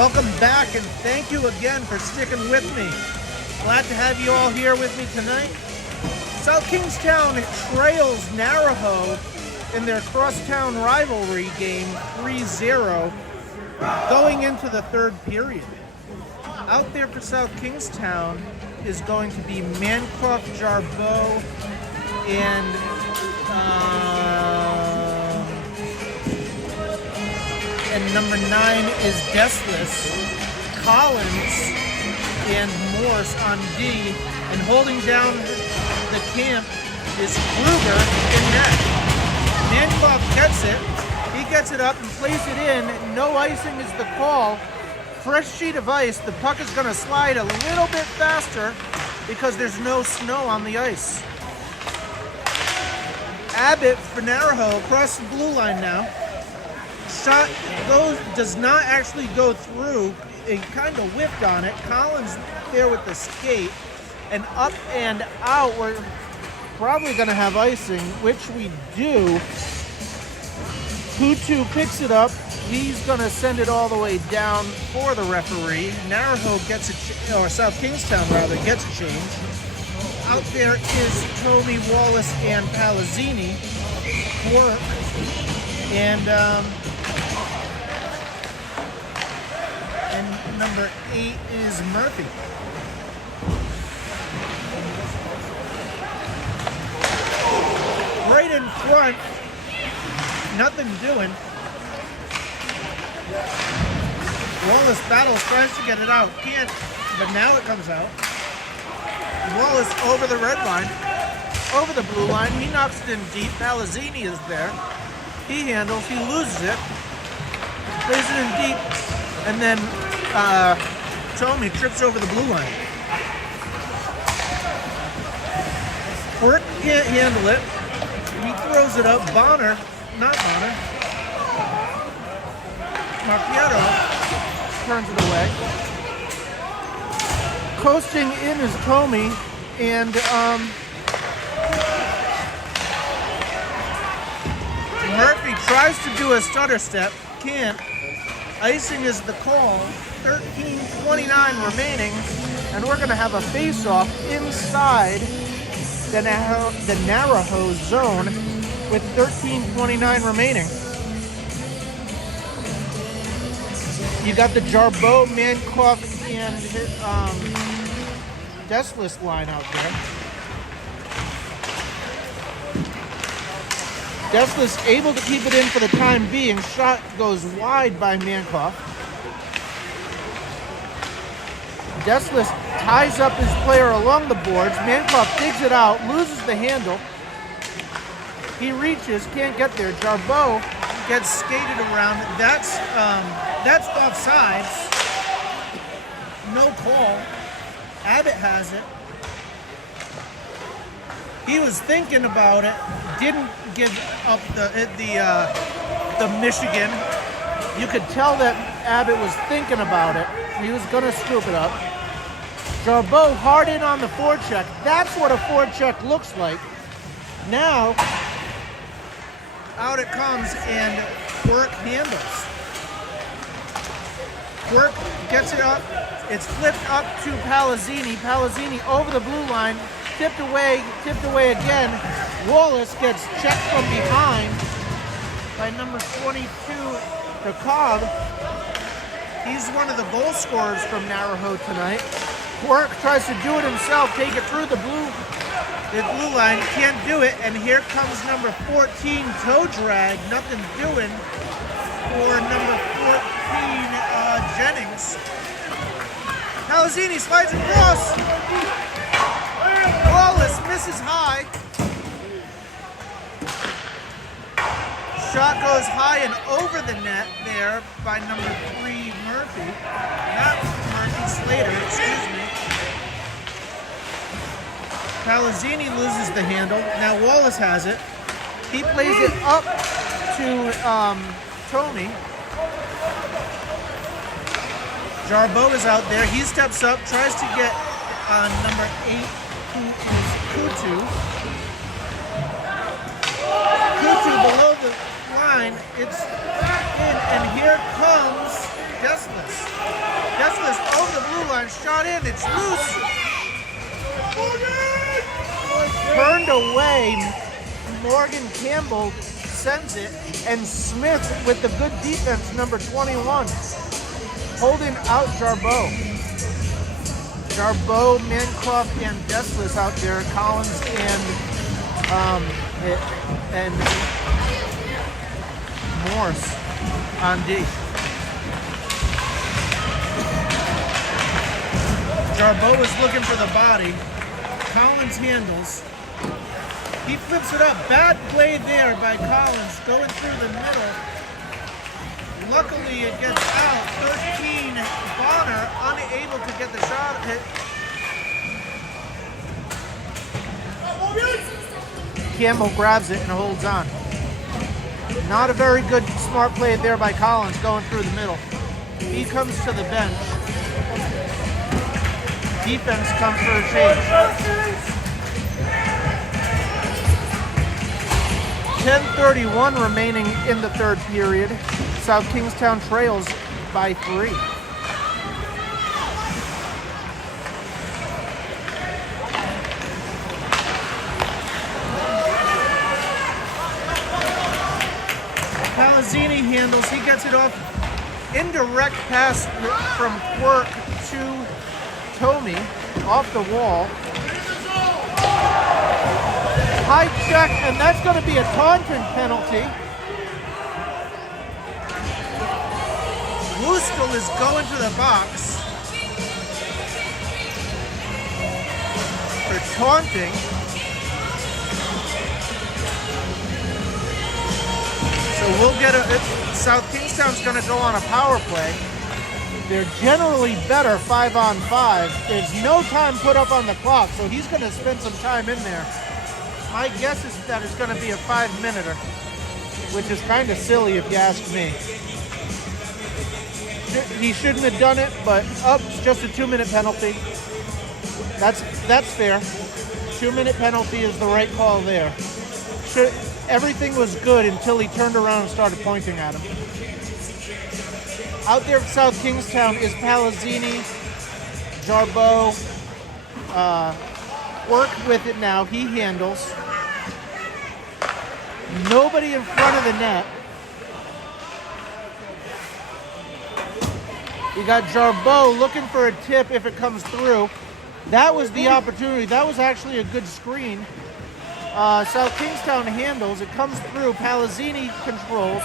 Welcome back, and thank you again for sticking with me. Glad to have you all here with me tonight. South Kingstown trails Naraho in their crosstown rivalry game 3-0 going into the third period. Out there for South Kingstown is going to be Mancroft Jarbeau and number 9 is Desless, Collins, and Morse on D, and holding down the camp is Kruger in net. Mancroft gets it. He gets it up and plays it in. No icing is the call. Fresh sheet of ice. The puck is going to slide a little bit faster because there's no snow on the ice. Abbott for Naraho across the blue line now. Shot does not actually go through. It kind of whipped on it. Collins there with the skate. And up and out. We're probably going to have icing, which we do. Kutu picks it up. He's going to send it all the way down for the referee. Naraho gets or South Kingstown rather, gets a change. Out there is Tommy Wallace and Palazzini. Work. And number 8 is Murphy. Right in front, nothing doing. Wallace battles, tries to get it out, can't, but now it comes out. Wallace over the red line, over the blue line, he knocks it in deep. Palazzini is there. He handles, he loses it, plays it in deep, and then Tommy trips over the blue line. Quirk can't handle it. He throws it up. Marchietto turns it away. Coasting in is Tommy, and Murphy tries to do a stutter step, can't. Icing is the call. 13:29 remaining, and we're going to have a face-off inside the Naraho zone with 13:29 remaining. You got the Jarbeau, Mancroft, and Desless line out there. Desless able to keep it in for the time being. Shot goes wide by Mancroft. Desless ties up his player along the boards. Mancroft digs it out, loses the handle. He reaches, can't get there. Jarbeau gets skated around. That's offsides. No call. Abbott has it. He was thinking about it. Didn't give up the Michigan. You could tell that Abbott was thinking about it. He was going to scoop it up. Jarbeau hard in on the forecheck. That's what a forecheck looks like. Now, out it comes, and Quirk handles. Quirk gets it up. It's flipped up to Palazzini. Palazzini over the blue line. Tipped away again. Wallace gets checked from behind by number 22, Cobb. He's one of the goal scorers from Naraho tonight. Quirk tries to do it himself, take it through the blue line, can't do it, and here comes number 14, toe drag, nothing doing for number 14, Jennings. Palazzini slides across. Wallace misses high. Shot goes high and over the net there by number 3, Murphy. Not Murphy, Slater, excuse me. Palazzini loses the handle. Now Wallace has it. He plays it up to Tommy. Jarbeau is out there. He steps up, tries to get number 8, who is Kutu. Kutu below the line. It's in, and here comes Desless. line, shot in, it's loose. Turned away, Morgan Campbell sends it, and Smith with the good defense, number 21, holding out Jarbeau. Jarbeau, Mancroft, and Deslis out there, Collins and Morse on D. Jarbeau is looking for the body. Collins handles. He flips it up. Bad play there by Collins, going through the middle. Luckily, it gets out. 13, Bonner unable to get the shot hit. Campbell grabs it and holds on. Not a very good, smart play there by Collins, going through the middle. He comes to the bench. Defense comes for a change. 10:31 remaining in the third period. South Kingstown trails by 3. Palazzini handles, he gets it off. Indirect pass from Quirk to Tomey, off the wall. High check, and that's going to be a taunting penalty. Woostel is going to the box for taunting. So we'll get South Kingstown's going to go on a power play. They're generally better 5-on-5. There's no time put up on the clock, so he's going to spend some time in there. My guess is that it's going to be a 5-minuter, which is kind of silly if you ask me. He shouldn't have done it, but it's just a 2-minute penalty. That's fair. 2-minute penalty is the right call there. Everything was good until he turned around and started pointing at him. Out there at South Kingstown is Palazzini, Jarbeau. Work with it now. He handles. Nobody in front of the net. You got Jarbeau looking for a tip if it comes through. That was the opportunity. That was actually a good screen. South Kingstown handles. It comes through. Palazzini controls.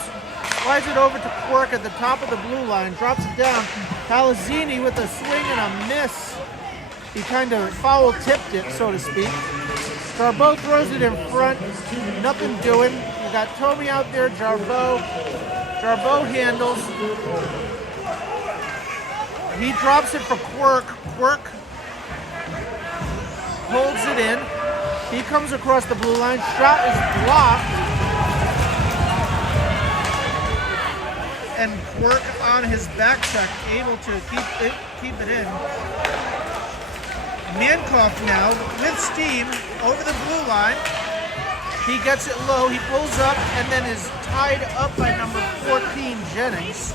Slides it over to Quirk at the top of the blue line. Drops it down. Palazzini with a swing and a miss. He kind of foul-tipped it, so to speak. Jarbeau throws it in front. Nothing doing. You got Tomey out there. Jarbeau handles. He drops it for Quirk. Quirk holds it in. He comes across the blue line. Shot is blocked. And Quirk on his back check, able to keep it in. Mancroft now with steam over the blue line. He gets it low. He pulls up and then is tied up by number 14, Jennings.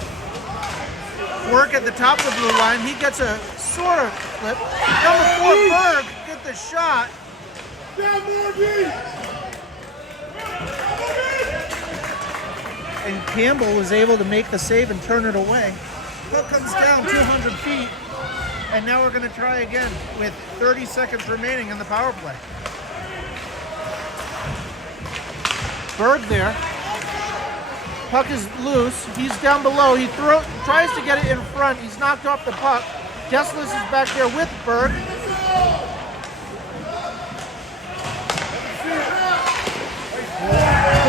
Quirk at the top of the blue line. He gets a sort of flip. Number 4, Berg, get the shot. And Campbell was able to make the save and turn it away. Puck comes down 200 feet. And now we're going to try again with 30 seconds remaining in the power play. Berg there. Puck is loose. He's down below. He tries to get it in front. He's knocked off the puck. Deslis is back there with Berg.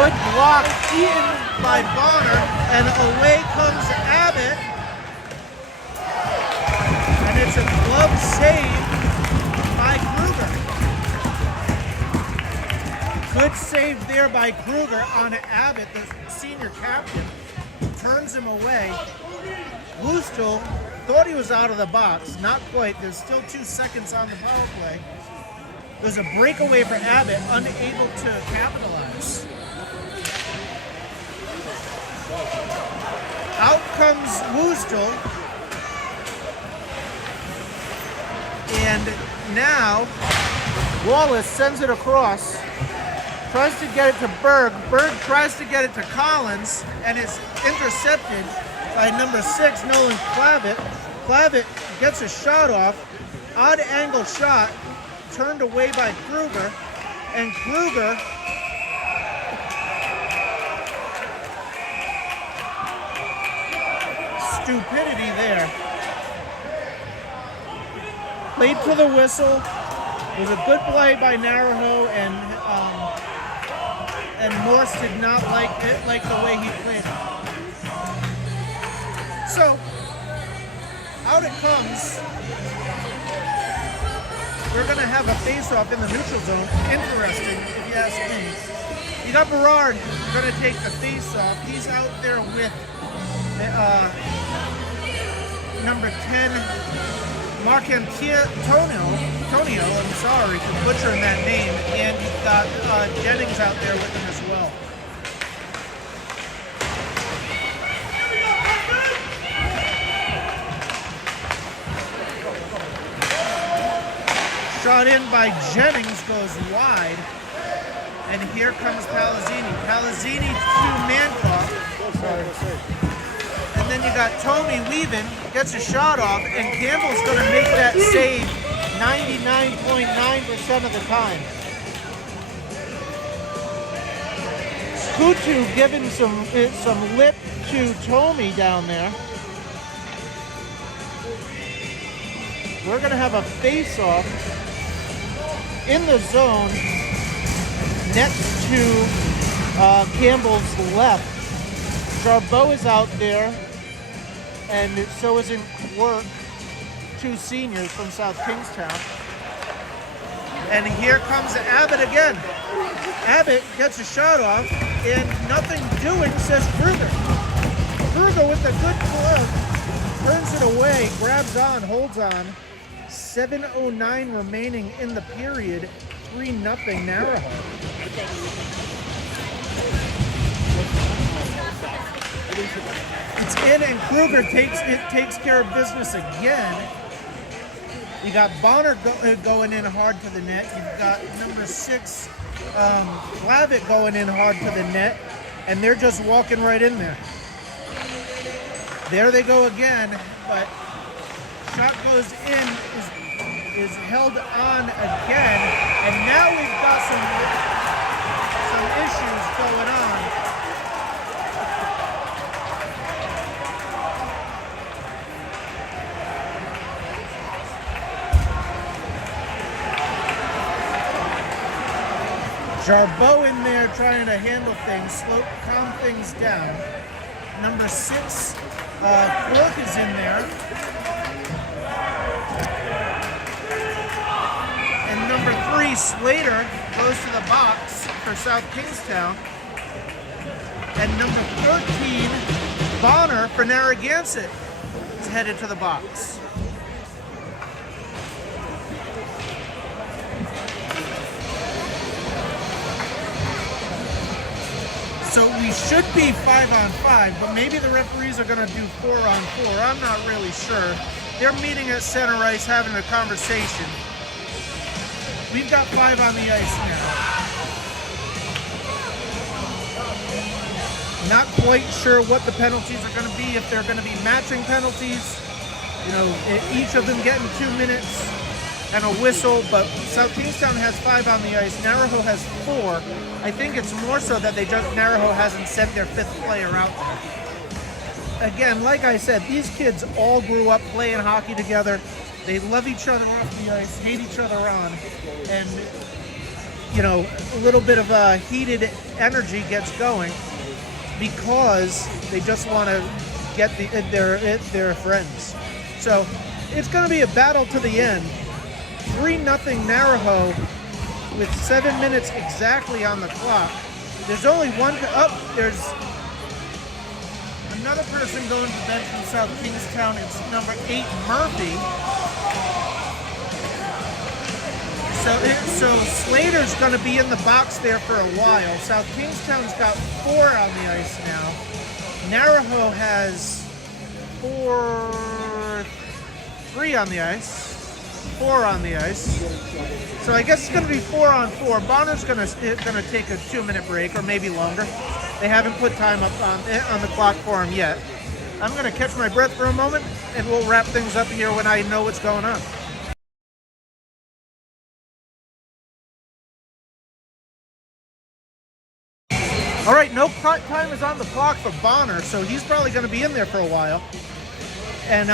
Good block eaten by Bonner, and away comes Abbott. And it's a glove save by Kruger. Good save there by Kruger on Abbott, the senior captain. Turns him away. Woostel thought he was out of the box. Not quite. There's still 2 seconds on the power play. There's a breakaway for Abbott, unable to capitalize. Out comes Woostel. And now Wallace sends it across, tries to get it to Berg. Berg tries to get it to Collins, and it's intercepted by number 6, Nolan Clavitt. Clavitt gets a shot off, odd angle shot, turned away by Kruger, and Kruger stupidity there. Played to the whistle. It was a good play by Naraho, and Morse did not like the way he played it. So out it comes. We're gonna have a face-off in the neutral zone. Interesting, if you ask me. You got Berard gonna take the face-off. He's out there with number 10, Mark Antonio, I'm sorry for butchering that name, and you've got Jennings out there with him as well. Shot in by Jennings goes wide, and here comes Palazzini. Palazzini to Mancoff. And then you got Tomey weaving, gets a shot off, and Campbell's going to make that save 99.9% of the time. Kutu giving some lip to Tomey down there. We're going to have a face-off in the zone next to Campbell's left. Jarbeau is out there, and so is in Quirk, 2 seniors from South Kingstown. And here comes Abbott again. Abbott gets a shot off, and nothing doing, says Kruger. Kruger with a good glove, turns it away, grabs on, holds on. 7:09 remaining in the period, 3-0 Naraho. It's in, and Kruger takes care of business again. You got Bonner going in hard to the net. You've got number 6, Clavitt going in hard to the net, and they're just walking right in there. There they go again, but shot goes in, is held on again, and now we've got some issues going on. Jarbeau in there trying to handle things, calm things down. Number 6, Quirk is in there. And number 3, Slater, goes to the box for South Kingstown. And number 13, Bonner for Narragansett, is headed to the box. So we should be 5-on-5, but maybe the referees are going to do 4-on-4. I'm not really sure. They're meeting at center ice, having a conversation. We've got 5 on the ice now. Not quite sure what the penalties are going to be, if they're going to be matching penalties. You know, each of them getting 2 minutes and a whistle, but South Kingstown has 5 on the ice. Naraho has 4. I think it's more so that Naraho hasn't sent their 5th player out there. Again, like I said, these kids all grew up playing hockey together. They love each other off the ice, hate each other on, and you know, a little bit of a heated energy gets going because they just want to get their friends. So it's going to be a battle to the end. 3-0 Naraho with 7 minutes exactly on the clock. There's only one. There's another person going to the bench from South Kingstown. It's number 8, Murphy. So Slater's going to be in the box there for a while. South Kingstown's got 4 on the ice now. Naraho has 3 on the ice. 4 on the ice. So I guess it's going to be 4 on 4. Bonner's going to take a 2-minute break or maybe longer. They haven't put time up on the clock for him yet. I'm going to catch my breath for a moment, and we'll wrap things up here when I know what's going on. All right, no time is on the clock for Bonner, so he's probably going to be in there for a while. And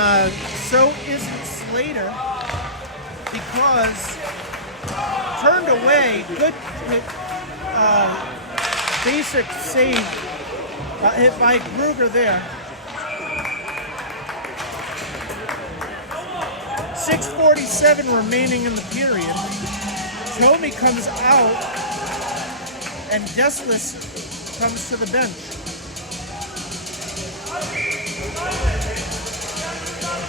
so is Slater, because turned away, good basic save hit by Kruger there. 6:47 remaining in the period. Tomey comes out, and Deslis comes to the bench.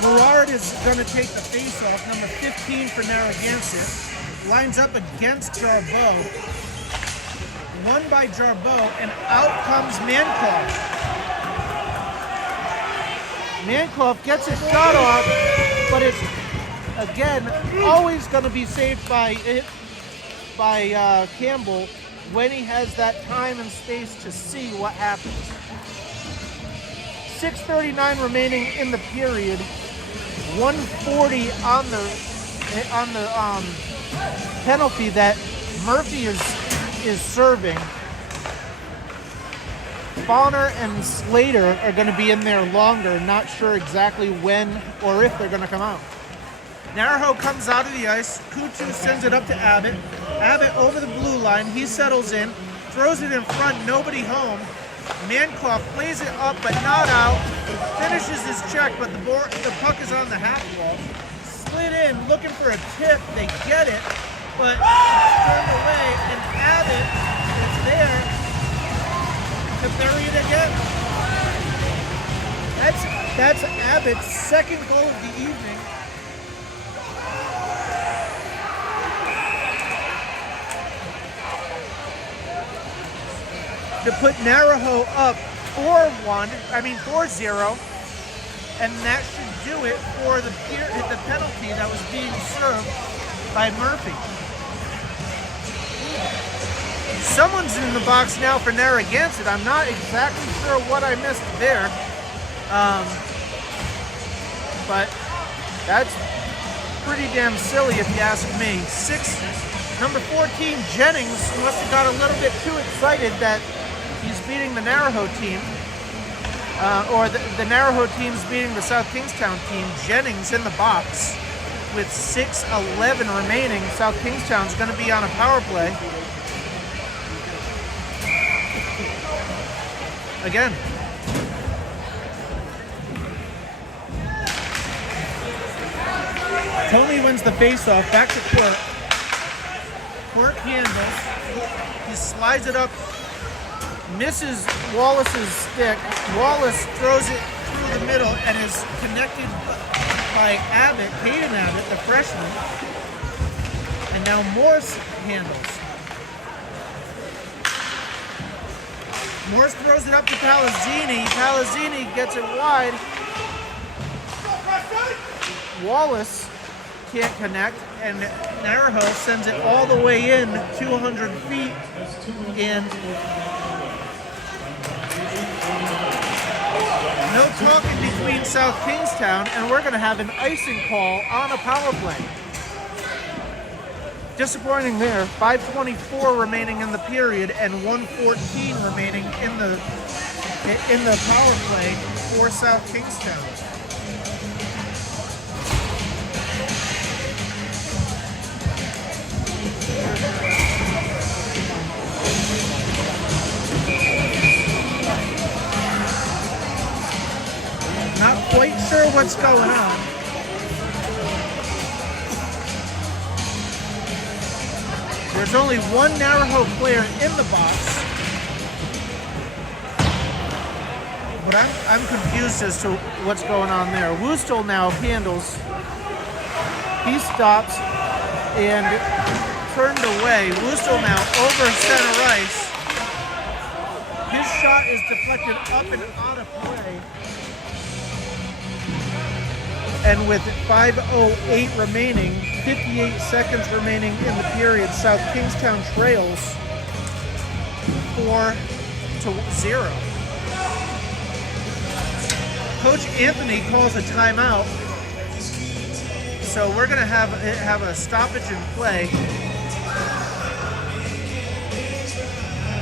Berard is going to take the face-off, number 15 for Narragansett. Lines up against Jarbeau. Won by Jarbeau, and out comes Mankoff. Mankoff gets his shot off, but it's, again, always going to be saved by Campbell when he has that time and space to see what happens. 6:39 remaining in the period. 140 on the penalty that Murphy is serving. Bonner and Slater are going to be in there longer. Not sure exactly when or if they're going to come out. Naraho comes out of the ice. Kutu sends it up to Abbott. Abbott over the blue line. He settles in, throws it in front, nobody home. Mankoff plays it up, but not out. Finishes his check, but the puck is on the half wall. Slid in, looking for a tip. They get it, but it's turned away, and Abbott is there to bury it again. That's Abbott's second goal of the evening. To put Naraho up 4-0, and that should do it for the penalty that was being served by Murphy. Someone's in the box now for Narragansett. I'm not exactly sure what I missed there, but that's pretty damn silly if you ask me. Number 14, Jennings, must have got a little bit too excited that he's beating the Naraho team, or the Naraho team's beating the South Kingstown team. Jennings in the box with 6:11 remaining. South Kingstown's going to be on a power play. Again. Tomey wins the faceoff, back to Quirk. Quirk handles. He slides it up, misses Wallace's stick. Wallace throws it through the middle and is connected by Abbott, Hayden Abbott, the freshman. And now Morse handles. Morse throws it up to Palazzini. Palazzini gets it wide. Wallace can't connect, and Naraho sends it all the way in, 200 feet, and no talking between South Kingstown, and we're going to have an icing call on a power play. Disappointing there. 5:24 remaining in the period and 1:14 remaining in the power play for South Kingstown. Not quite sure what's going on. There's only one Naraho player in the box, but I'm confused as to what's going on there. Wustel now handles. He stops and turned away. Wustel now over center ice. His shot is deflected up and out of play. And with 5:08 remaining, 58 seconds remaining in the period. South Kingstown trails 4-0. Coach Anthony calls a timeout, so we're going to have a stoppage in play.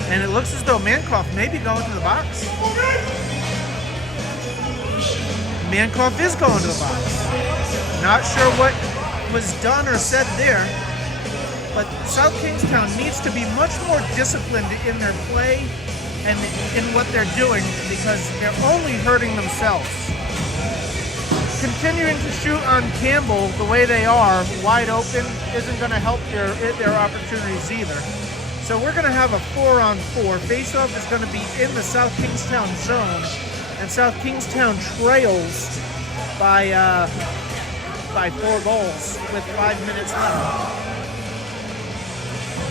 And it looks as though Mankoff may be going to the box. Mankoff is going to the box. Not sure what was done or said there, but South Kingstown needs to be much more disciplined in their play and in what they're doing, because they're only hurting themselves. Continuing to shoot on Campbell the way they are, wide open, isn't going to help their opportunities either. So we're going to have a 4-on-4. Face-off is going to be in the South Kingstown zone, and South Kingstown trails by 4 goals with 5 minutes left.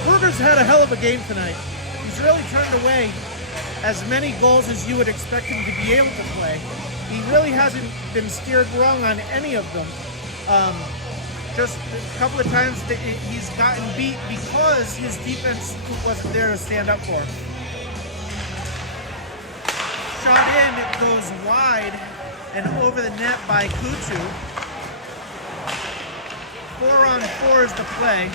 Kruger's had a hell of a game tonight. He's really turned away as many goals as you would expect him to be able to play. He really hasn't been steered wrong on any of them. Just a couple of times that he's gotten beat because his defense wasn't there to stand up for him. Shot in, it goes wide and over the net by Kutu. 4-on-4 is the play.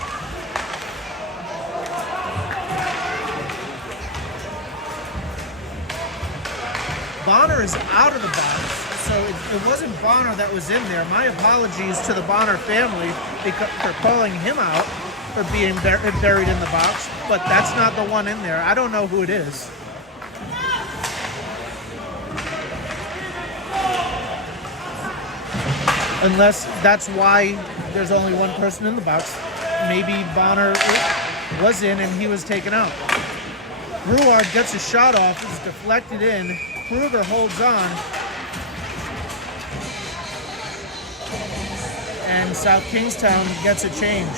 Bonner is out of the box, so it wasn't Bonner that was in there. My apologies to the Bonner family for calling him out for being buried in the box, but that's not the one in there. I don't know who it is. Unless that's why there's only one person in the box. Maybe Bonner was in and he was taken out. Ruard gets a shot off, it's deflected in. Kruger holds on. And South Kingstown gets a change.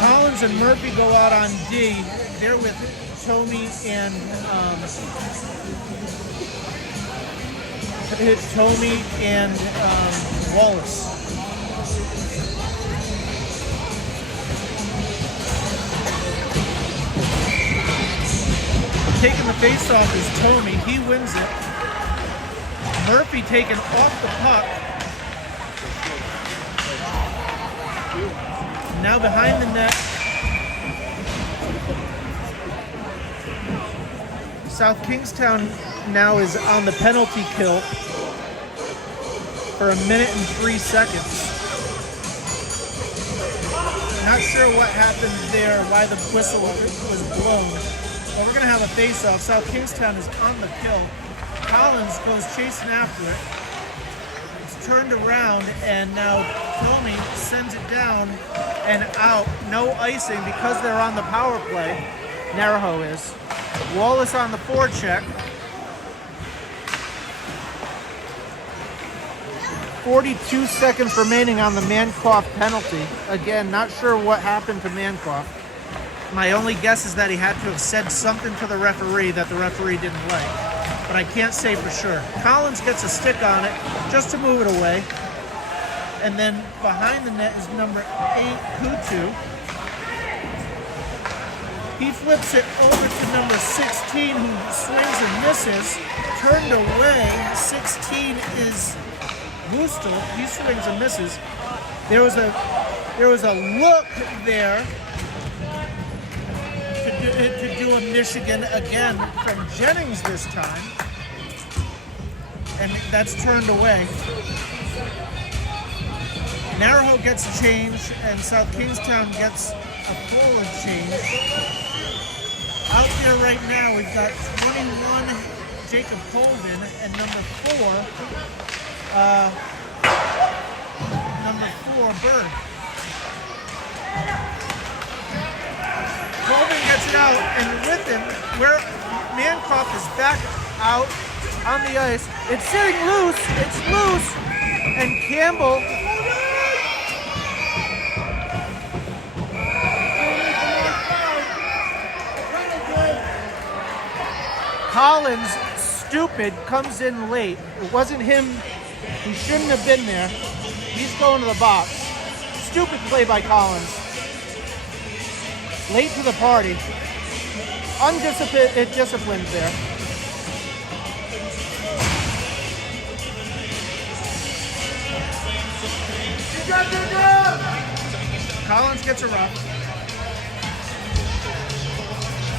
Collins and Murphy go out on D. They're with Tomey and Wallace. Taking the face-off is Tomey. He wins it. Murphy taken off the puck. Now behind the net. South Kingstown now is on the penalty kill for 1 minute and 3 seconds. Not sure what happened there, why the whistle was blown. But we're going to have a face-off. South Kingstown is on the kill. Collins goes chasing after it. It's turned around, and now Tomey sends it down and out. No icing because they're on the power play. Naraho is. Wallace on the forecheck. 42 seconds remaining on the Mankoff penalty. Again, not sure what happened to Mankoff. My only guess is that he had to have said something to the referee that the referee didn't like. But I can't say for sure. Collins gets a stick on it just to move it away. And then behind the net is number 8, Kutu. He flips it over to number 16, who swings and misses. Turned away. 16 is Boostel. He swings and misses. There was a look there to do a Michigan again from Jennings this time, and that's turned away. Naraho gets a change, and South Kingstown gets a forward change. Out there right now, we've got 21 Jacob Colvin and number 4 Bird. Colvin gets it out, and with him, where Mankoff is back out on the ice. It's sitting loose. It's loose, and Campbell. Collins, stupid, comes in late. It wasn't him. He shouldn't have been there. He's going to the box. Stupid play by Collins. Late to the party. Undisciplined there. Collins gets a rough.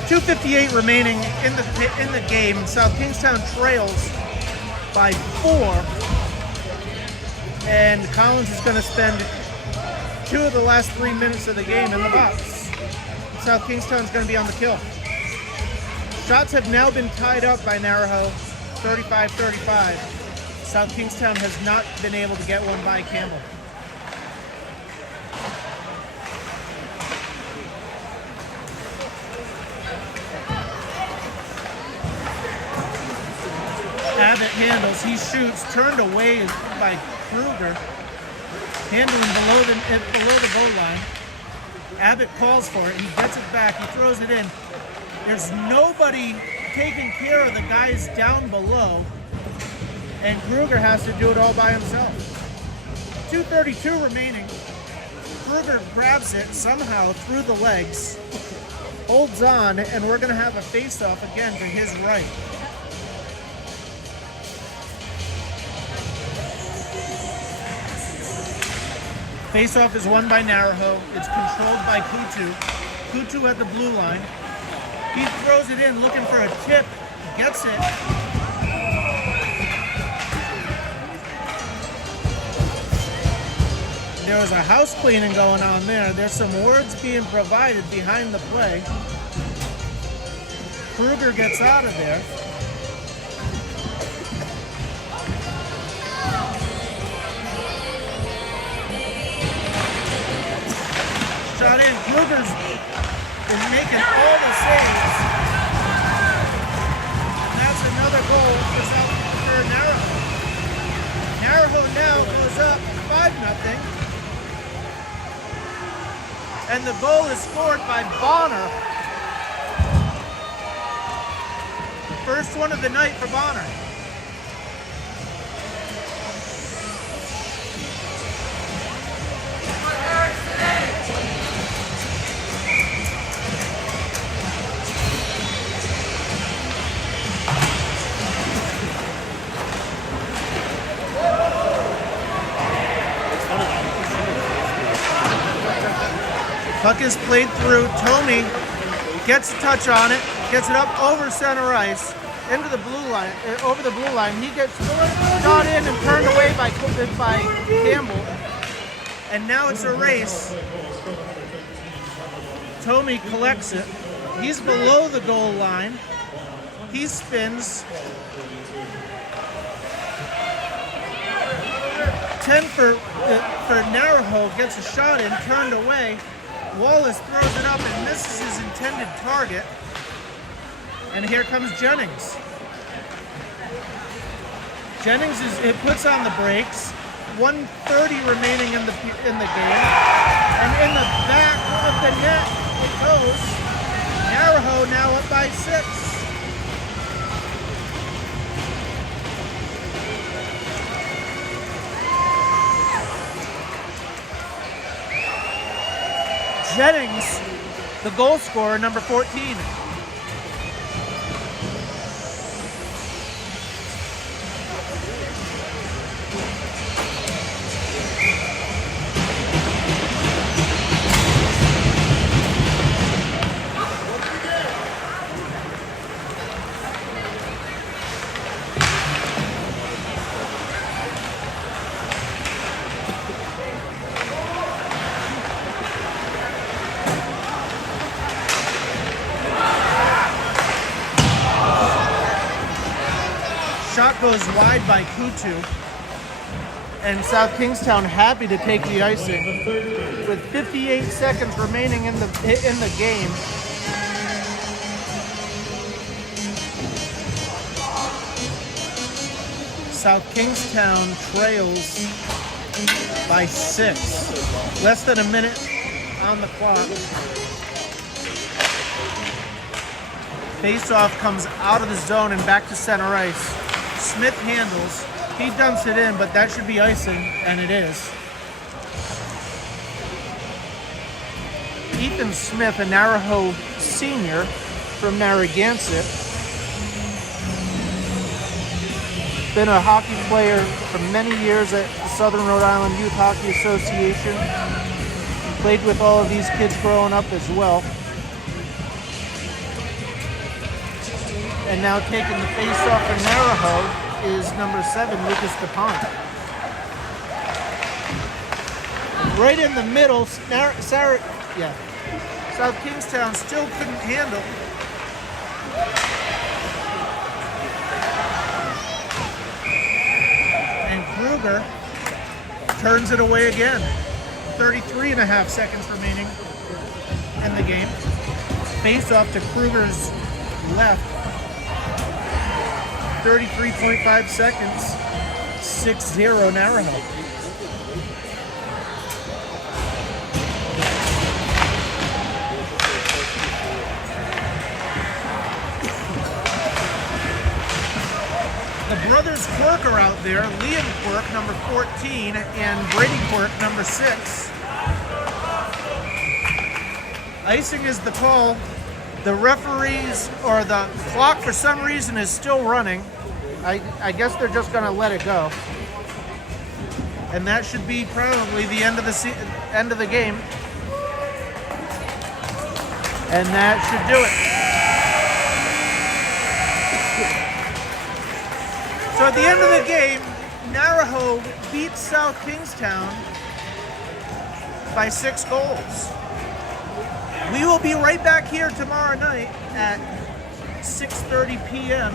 2:58 remaining in the game. South Kingstown trails by 4. And Collins is going to spend 2 of the last 3 minutes of the game in the box. South Kingstown's going to be on the kill. Shots have now been tied up by Naraho, 35-35. South Kingstown has not been able to get one by Campbell. Abbott handles, he shoots, turned away by Kruger, handling below the goal line. Abbott calls for it, he gets it back, he throws it in. There's nobody taking care of the guys down below, and Kruger has to do it all by himself. 2:32 remaining. Kruger grabs it somehow through the legs, holds on, and we're going to have a face-off again to his right. Face-off is won by Naraho. It's controlled by Kutu. Kutu at the blue line. He throws it in looking for a tip. Gets it. There was a house cleaning going on there. There's some words being provided behind the play. Kruger gets out of there. Shot in. Kruger's is making all the saves. And that's another goal for Naraho. Naraho now goes up 5-0. And the goal is scored by Bonner. First one of the night for Bonner. Puck is played through. Tomey gets a touch on it, gets it up over center ice, into the blue line, over the blue line. He gets shot in and turned away by Campbell. And now it's a race. Tomey collects it. He's below the goal line. He spins. 10 for Naraho, gets a shot in, turned away. Wallace throws it up and misses his intended target. And here comes Jennings. Jennings puts on the brakes. 1:30 remaining in the game. And in the back of the net it goes. Naraho now up by 6. Jennings, the goal scorer, number 14. Shot goes wide by Kutu, and South Kingstown happy to take the icing with 58 seconds remaining in the game. South Kingstown trails by 6. Less than a minute on the clock. Face-off comes out of the zone and back to center ice. Smith handles. He dumps it in, but that should be icing, and it is. Ethan Smith, a Naraho senior from Narragansett. Been a hockey player for many years at the Southern Rhode Island Youth Hockey Association. Played with all of these kids growing up as well. And now taking the face-off for Naraho is number 7, Lucas DuPont. Right in the middle, South Kingstown still couldn't handle. And Kruger turns it away again. 33.5 seconds remaining in the game. Face off to Kruger's left. 33.5 seconds. 6-0 Naraho. The brothers Quirk are out there. Liam Quirk, number 14, and Brady Quirk, number 6. Icing is the call. The referees, or the clock for some reason is still running. I guess they're just going to let it go. And that should be probably the end of the game. And that should do it. So at the end of the game, Naraho beats South Kingstown by 6 goals. We will be right back here tomorrow night at 6:30 p.m.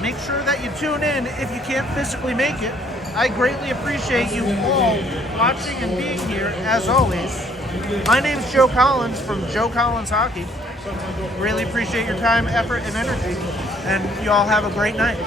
Make sure that you tune in if you can't physically make it. I greatly appreciate you all watching and being here, as always. My name's Joe Collins from Joe Collins Hockey. Really appreciate your time, effort, and energy. And you all have a great night.